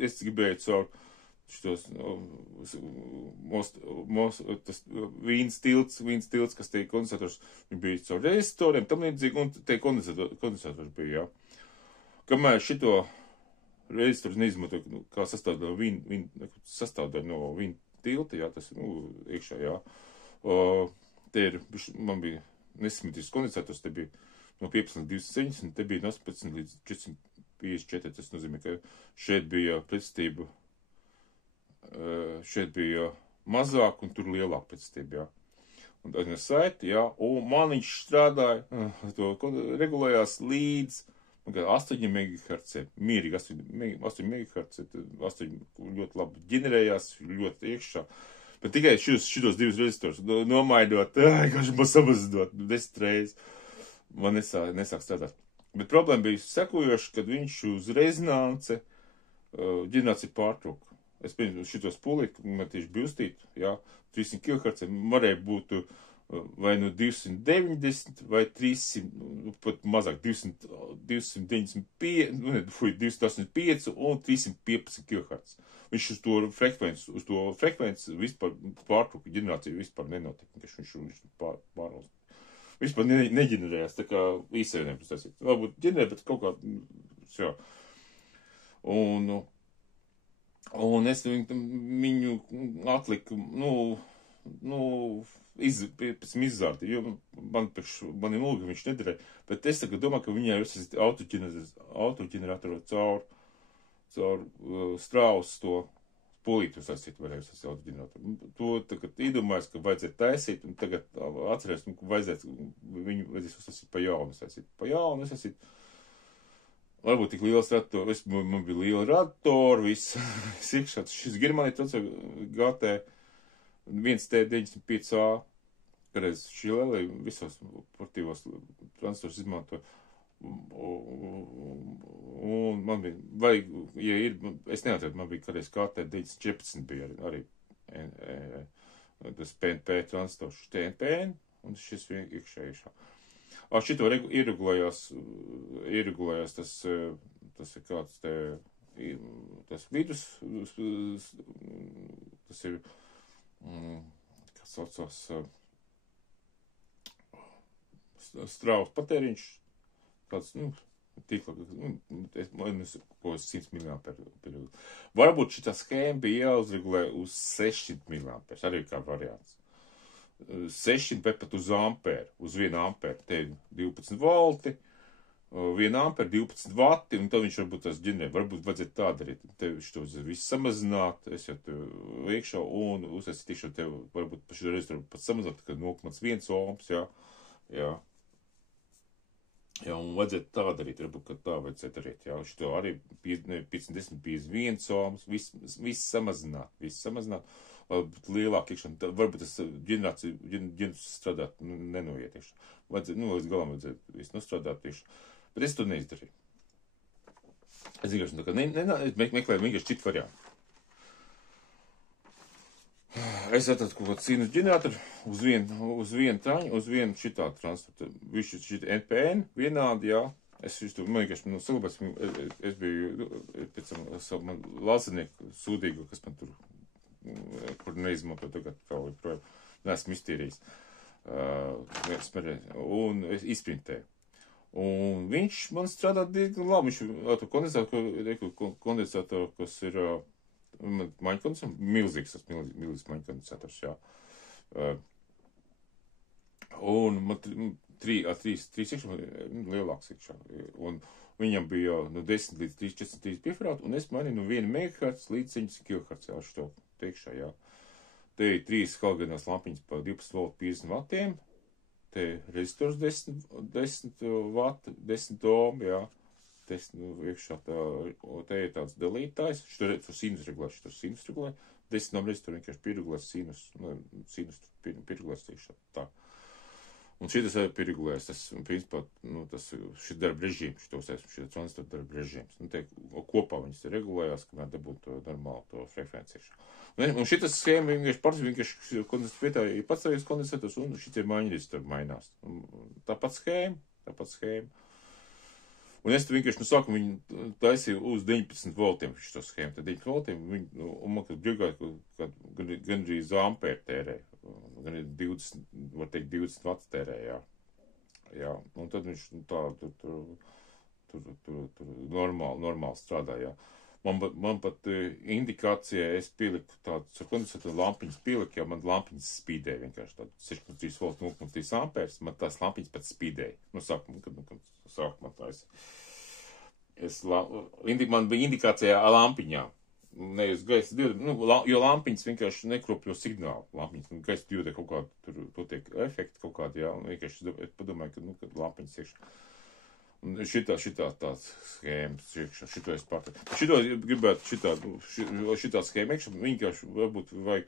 es gribēju caur šitos, tas vīns tilts, kas tie kondensators, viņi bija caur rezistoriem, tam līdzīgi, un tie kondensators bija, jā. Kamēr šito rezistoru neizmantoju, kā sastāvdaļu no vīna tilta, jā, tas, iekšā, jā. Te ir, man bija nesimitīgs kondensators, te bija no 15 līdz 270, te bija no 18 līdz 454, tas nozīmē, ka šeit bija pretestība, šeit bija mazāk un tur lielāk pretestība, jā. Un tad es saiti, jā, un man viņš strādāja, to regulējās līdz 8 MHz, mierīgi 8 MHz, 8 ļoti labi ģenerējās, ļoti iekšā. Bet tikai šitos divus rezistors nomaidot, kāds man samazinot 10 reizes, man nesāk strādāt. Bet problēma bija sekojoša, kad viņš uz rezonance ģenerāciju pārtrauka. Es pieņemu šitos pulīti, man tieši bija uztīt, jā, 300 kHz, varēja būt vai no 290 vai 300, pat mazāk, 295, 285 un 315 kHz. Viņš uz to frekvenci vispār pārtrauka, ģenerācija vispār nenotika, viņš pārvalst. Vispār neģenerējās, tā kā īsajiem pastāstīt. Varbūt ģenerē, bet kaut kā, un es viņu atliku, pēc izzārti, jo man ir lūga, viņš nedarēja, bet es tagad domāju, ka viņai uzsasīt autoģeneratoru caur strāvus to pulīti uzsasīt, varēja uzsasīt autoģeneratoru. To tagad iedomājas, ka vajadzētu taisīt, un tagad atceries, ka viņu vajadzēs uzsasīt pa jaunu uzsasīt. Varbūt tik liels rators, man bija liela ratori, viss iekšā. Šis Germānija tāds GT 1T95A, kādreiz šī lēlē visos portīvos transportos izmantoja. Un man bija, vai, ja ir, es neatceru, man bija kādreiz KT 914 bija arī tas PNP transports, TNPN, un šis iekšā. Šito ieregulējās tas ir kāds te, tas vidus, tas ir, kas saucās, strāvas patēriņš, tāds, tīkla, man es ko 100 mAh periodu. Varbūt šitā schēma bija jāuzregulē uz 600 mAh, arī kā variants. 600 vai pat uz ampēru, uz 1 ampēru, te ir 12 volti, 1 ampēru, 12 vati, un tad viņš varbūt tās ģenerē, varbūt vajadzētu tā darīt, tev šo visu samazināt, es jau tev iekšā, un uztaisīt iekšā tev, varbūt pa šo reizi pat samazināt, kad 0,1 ohms, jā, un vajadzētu tā darīt, varbūt, ka tā vajadzētu darīt, jā, šito arī 50, 51 ohms, viss samazināt, lielāk iekšā, varbūt tas ģenerācijas strādāt nenoiet iekšā. Līdz galam vajadzētu visu nostrādāt iekšā. Bet es to neizdarīju. Es vienkārši meklēju vienkārši citu variantu. Es atradu kaut kādu sinus ģeneratoru uz vienu šitā transporta. Viņš šitā NPN vienādi, jā, Es man vienkārši, saglabās, es biju, pēc tam, man lazinieku sūdīgu, kas man tur, kur neizmanto tagad vēl joprojām, neesmu iztīrījis. Un es izprintēju. Un viņš man strādā diezgan labi. Viņš kondensatoru, kas ir maņkondensators, milzīgs maņkondensators, jā. Un man trīs iekšā, lielāks iekšā. Un viņam bija no 10 līdz 343 pieferāti, un es mainīju no 1 MHz līdz 700 kHz, jā, šo teikšā, jā. Te ir 3 halogēnās lampiņas pa 12 volt 50 vatiem. Te rezistors 10 vati, 10 ohm, jā. Iekšā te ir tāds dalītājs. Štur sinus regulē. 10 ohm rezistori vienkārši pieregulēs sinus pieregulēs iekšā. Tā. Un šitas arī pieregulēs. Tas, principā, šis darba režīms, šis transistoru darba režīms. Te kopā viņas regulējās, kamēr dabūtu normālu to frekvenci iekšā. Un šitas schēma vienkārši kondensators vietā ir patstāvīgs kondensators, un šitie maiņrezistori mainās. Tāpat schēma. Un es vienkārši no sākuma viņu taisīju uz 19 voltiem šo schēmu. Tad 19 voltiem, un man, kad brīvgāja, gandrīz ampēri tērē. Gan 20, var teikt, 20 vats tērē, jā. Un tad viņš tur normāli strādā, jā. Man pat indikācijā es pieliku tādas kondensatoru lampiņas pieliku, jo man lampiņas spīdēja vienkārši tādu 6,3 volts 0,3 ampērs, man tās lampiņas pat spīdēja. Sākumā taisa. Man bija indikācijā lampiņā. Ne uz gaisa diodu, jo lampiņas vienkārši nekropļo signālu. Lampiņas, gaisa diodē kaut kādu, tur tiek efekti kaut kādi, jā, un vienkārši es padomāju, kad lampiņas iekšā. Un šitā tās schēmas iekšā, šito es pārtāju. Šito gribētu, šitā schēma iekšā, vienkārši varbūt vajag,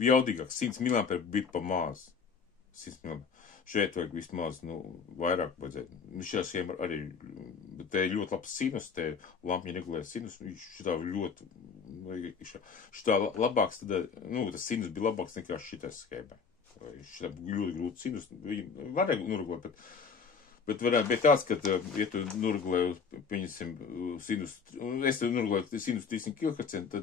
jaudīgāk, 100 mAh bit pa maz. 100 mAh. Šeit vajag vismaz, vairāk vajadzētu. Šajā schēma arī, te ir ļoti labs sinus, te lampiņa regulē sinus, šitā ļoti, šitā labāks, tad, tas sinus bija labāks nekā šitā schēmā. Šitā ļoti grūti sinus, varēja noregulēt, bet varētu būt tāds, ka, ja tu noregulēji, pieņemsim, sinus, es te noregulēju sinus 300 kHz, tad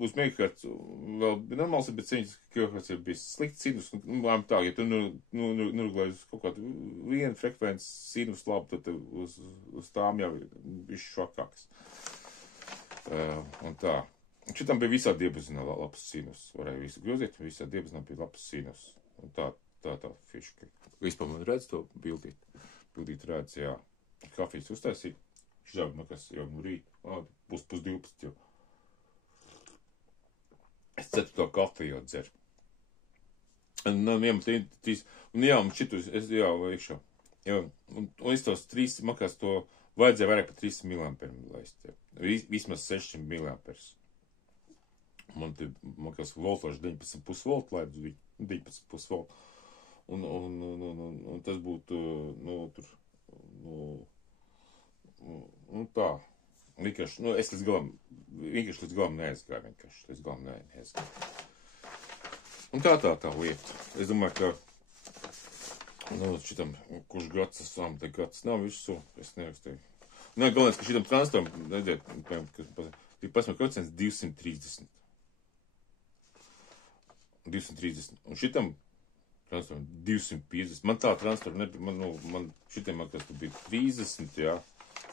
uz megahertz vēl bija normāls, bet 700 kHz ir bijis slikts sinus, tā, ja tu noregulēji uz kaut kādu vienu frekvenci sinus labu, tad uz tām jau ir bišķi švakāks. Un tā. Šitam bija visā diapazinā labs sinus, varēja visu grozīt, visā diapazinā bija labs sinus. Un tā fiška. Vispār man redz to bildīt. Bildīt redz, jā. Kafijas uztaisīt. Žab, kas jau rīt. Pus 12 jau. Es 4. kafiju jau dzeru. Un jā, un šitus, jā, iekšā. Jā, un es tos 3 makās to vajadzēja vairāk par 3 mAh laist. Jā. Vismaz 600 mAh. Man te makās voltāžu 19,5 volt laidz viņu. 19,5 volt. Un tas būtu, tā, vienkārši, es līdz galam neaizgāju, Un tā lieta. Es domāju, ka, šitam, kurš gads esam, te gads nav visu, es neuzteju. Galvenais, ka šitam transistoram, redziet, ir pasmēr koeficients 230. 230. Un šitam transistoram 250. Man tā transistoram nebija, man šitiem man kas tu bija 30, jā.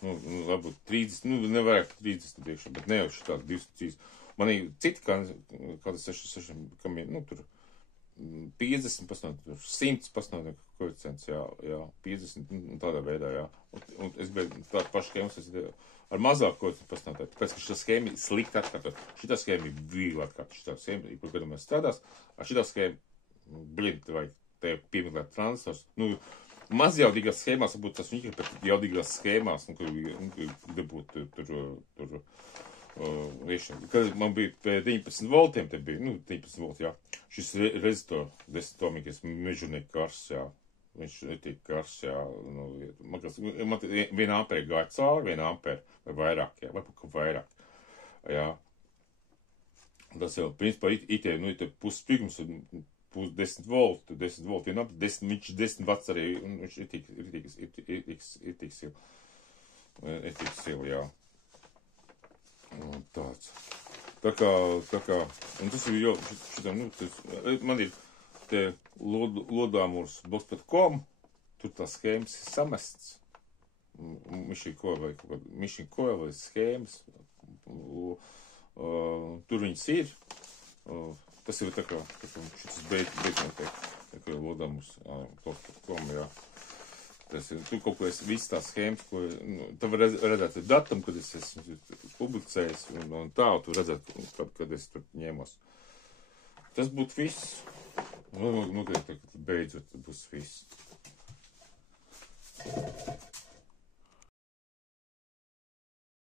Varbūt 30, nevajag 30 iekšā, bet ne jau šitā 230. Man ir citi, kāda 6, kam ir, tur 50 pasnāk, 100 pasnāk koeficients, jā, 50, tādā veidā, jā. Un es biju tādu pašu schēmas, ar mazāku koeficientu pasnāk, tāpēc, ka šitā schēma ir slikti atkārtot. Šitā schēma ir viegli atkārtot. Šitā schēma, par kādu mēs strādās, ar šitā schēma, vajag te piemeklēt transistors. Mazjaudīgās schēmās, varbūt tas viņi ir pat jaudīgās schēmās, kur dabūt tur, kad man bija pie 19 voltiem, te bija, 19 volti, jā. Šis rezistor 10 ohmīgais mežurnieks kars, jā. Viņš netiek kars, jā. Man 1 ampēri gāja cauri, 1 ampēri vai vairāk, jā. Vai pat vairāk, jā. Tas jau, principā, itē, nu, itē pussprigums, pus 10 volti, 10 volti, vienam, 10, viņš 10 vats arī, un viņš ir tik sila, jā. Un tāds. Tā kā, un tas ir jau, šitam, nu, tas, man ir te lodāmurs box.com, tur tās schēmas ir samests, Mission Coil vai schēmas, tur viņas ir, tas ir tā kā šitas beidz, tā kā lodāmurs box.com, jā. Tas ir, tu kaut ko esi, viss tās schēmas, ko, nu, tā var redzēt datam, kad es esmu publicējis, un tā, tu redzēt, kad es tur ņēmos. Tas būtu viss. Nu, kad beidzot būs viss.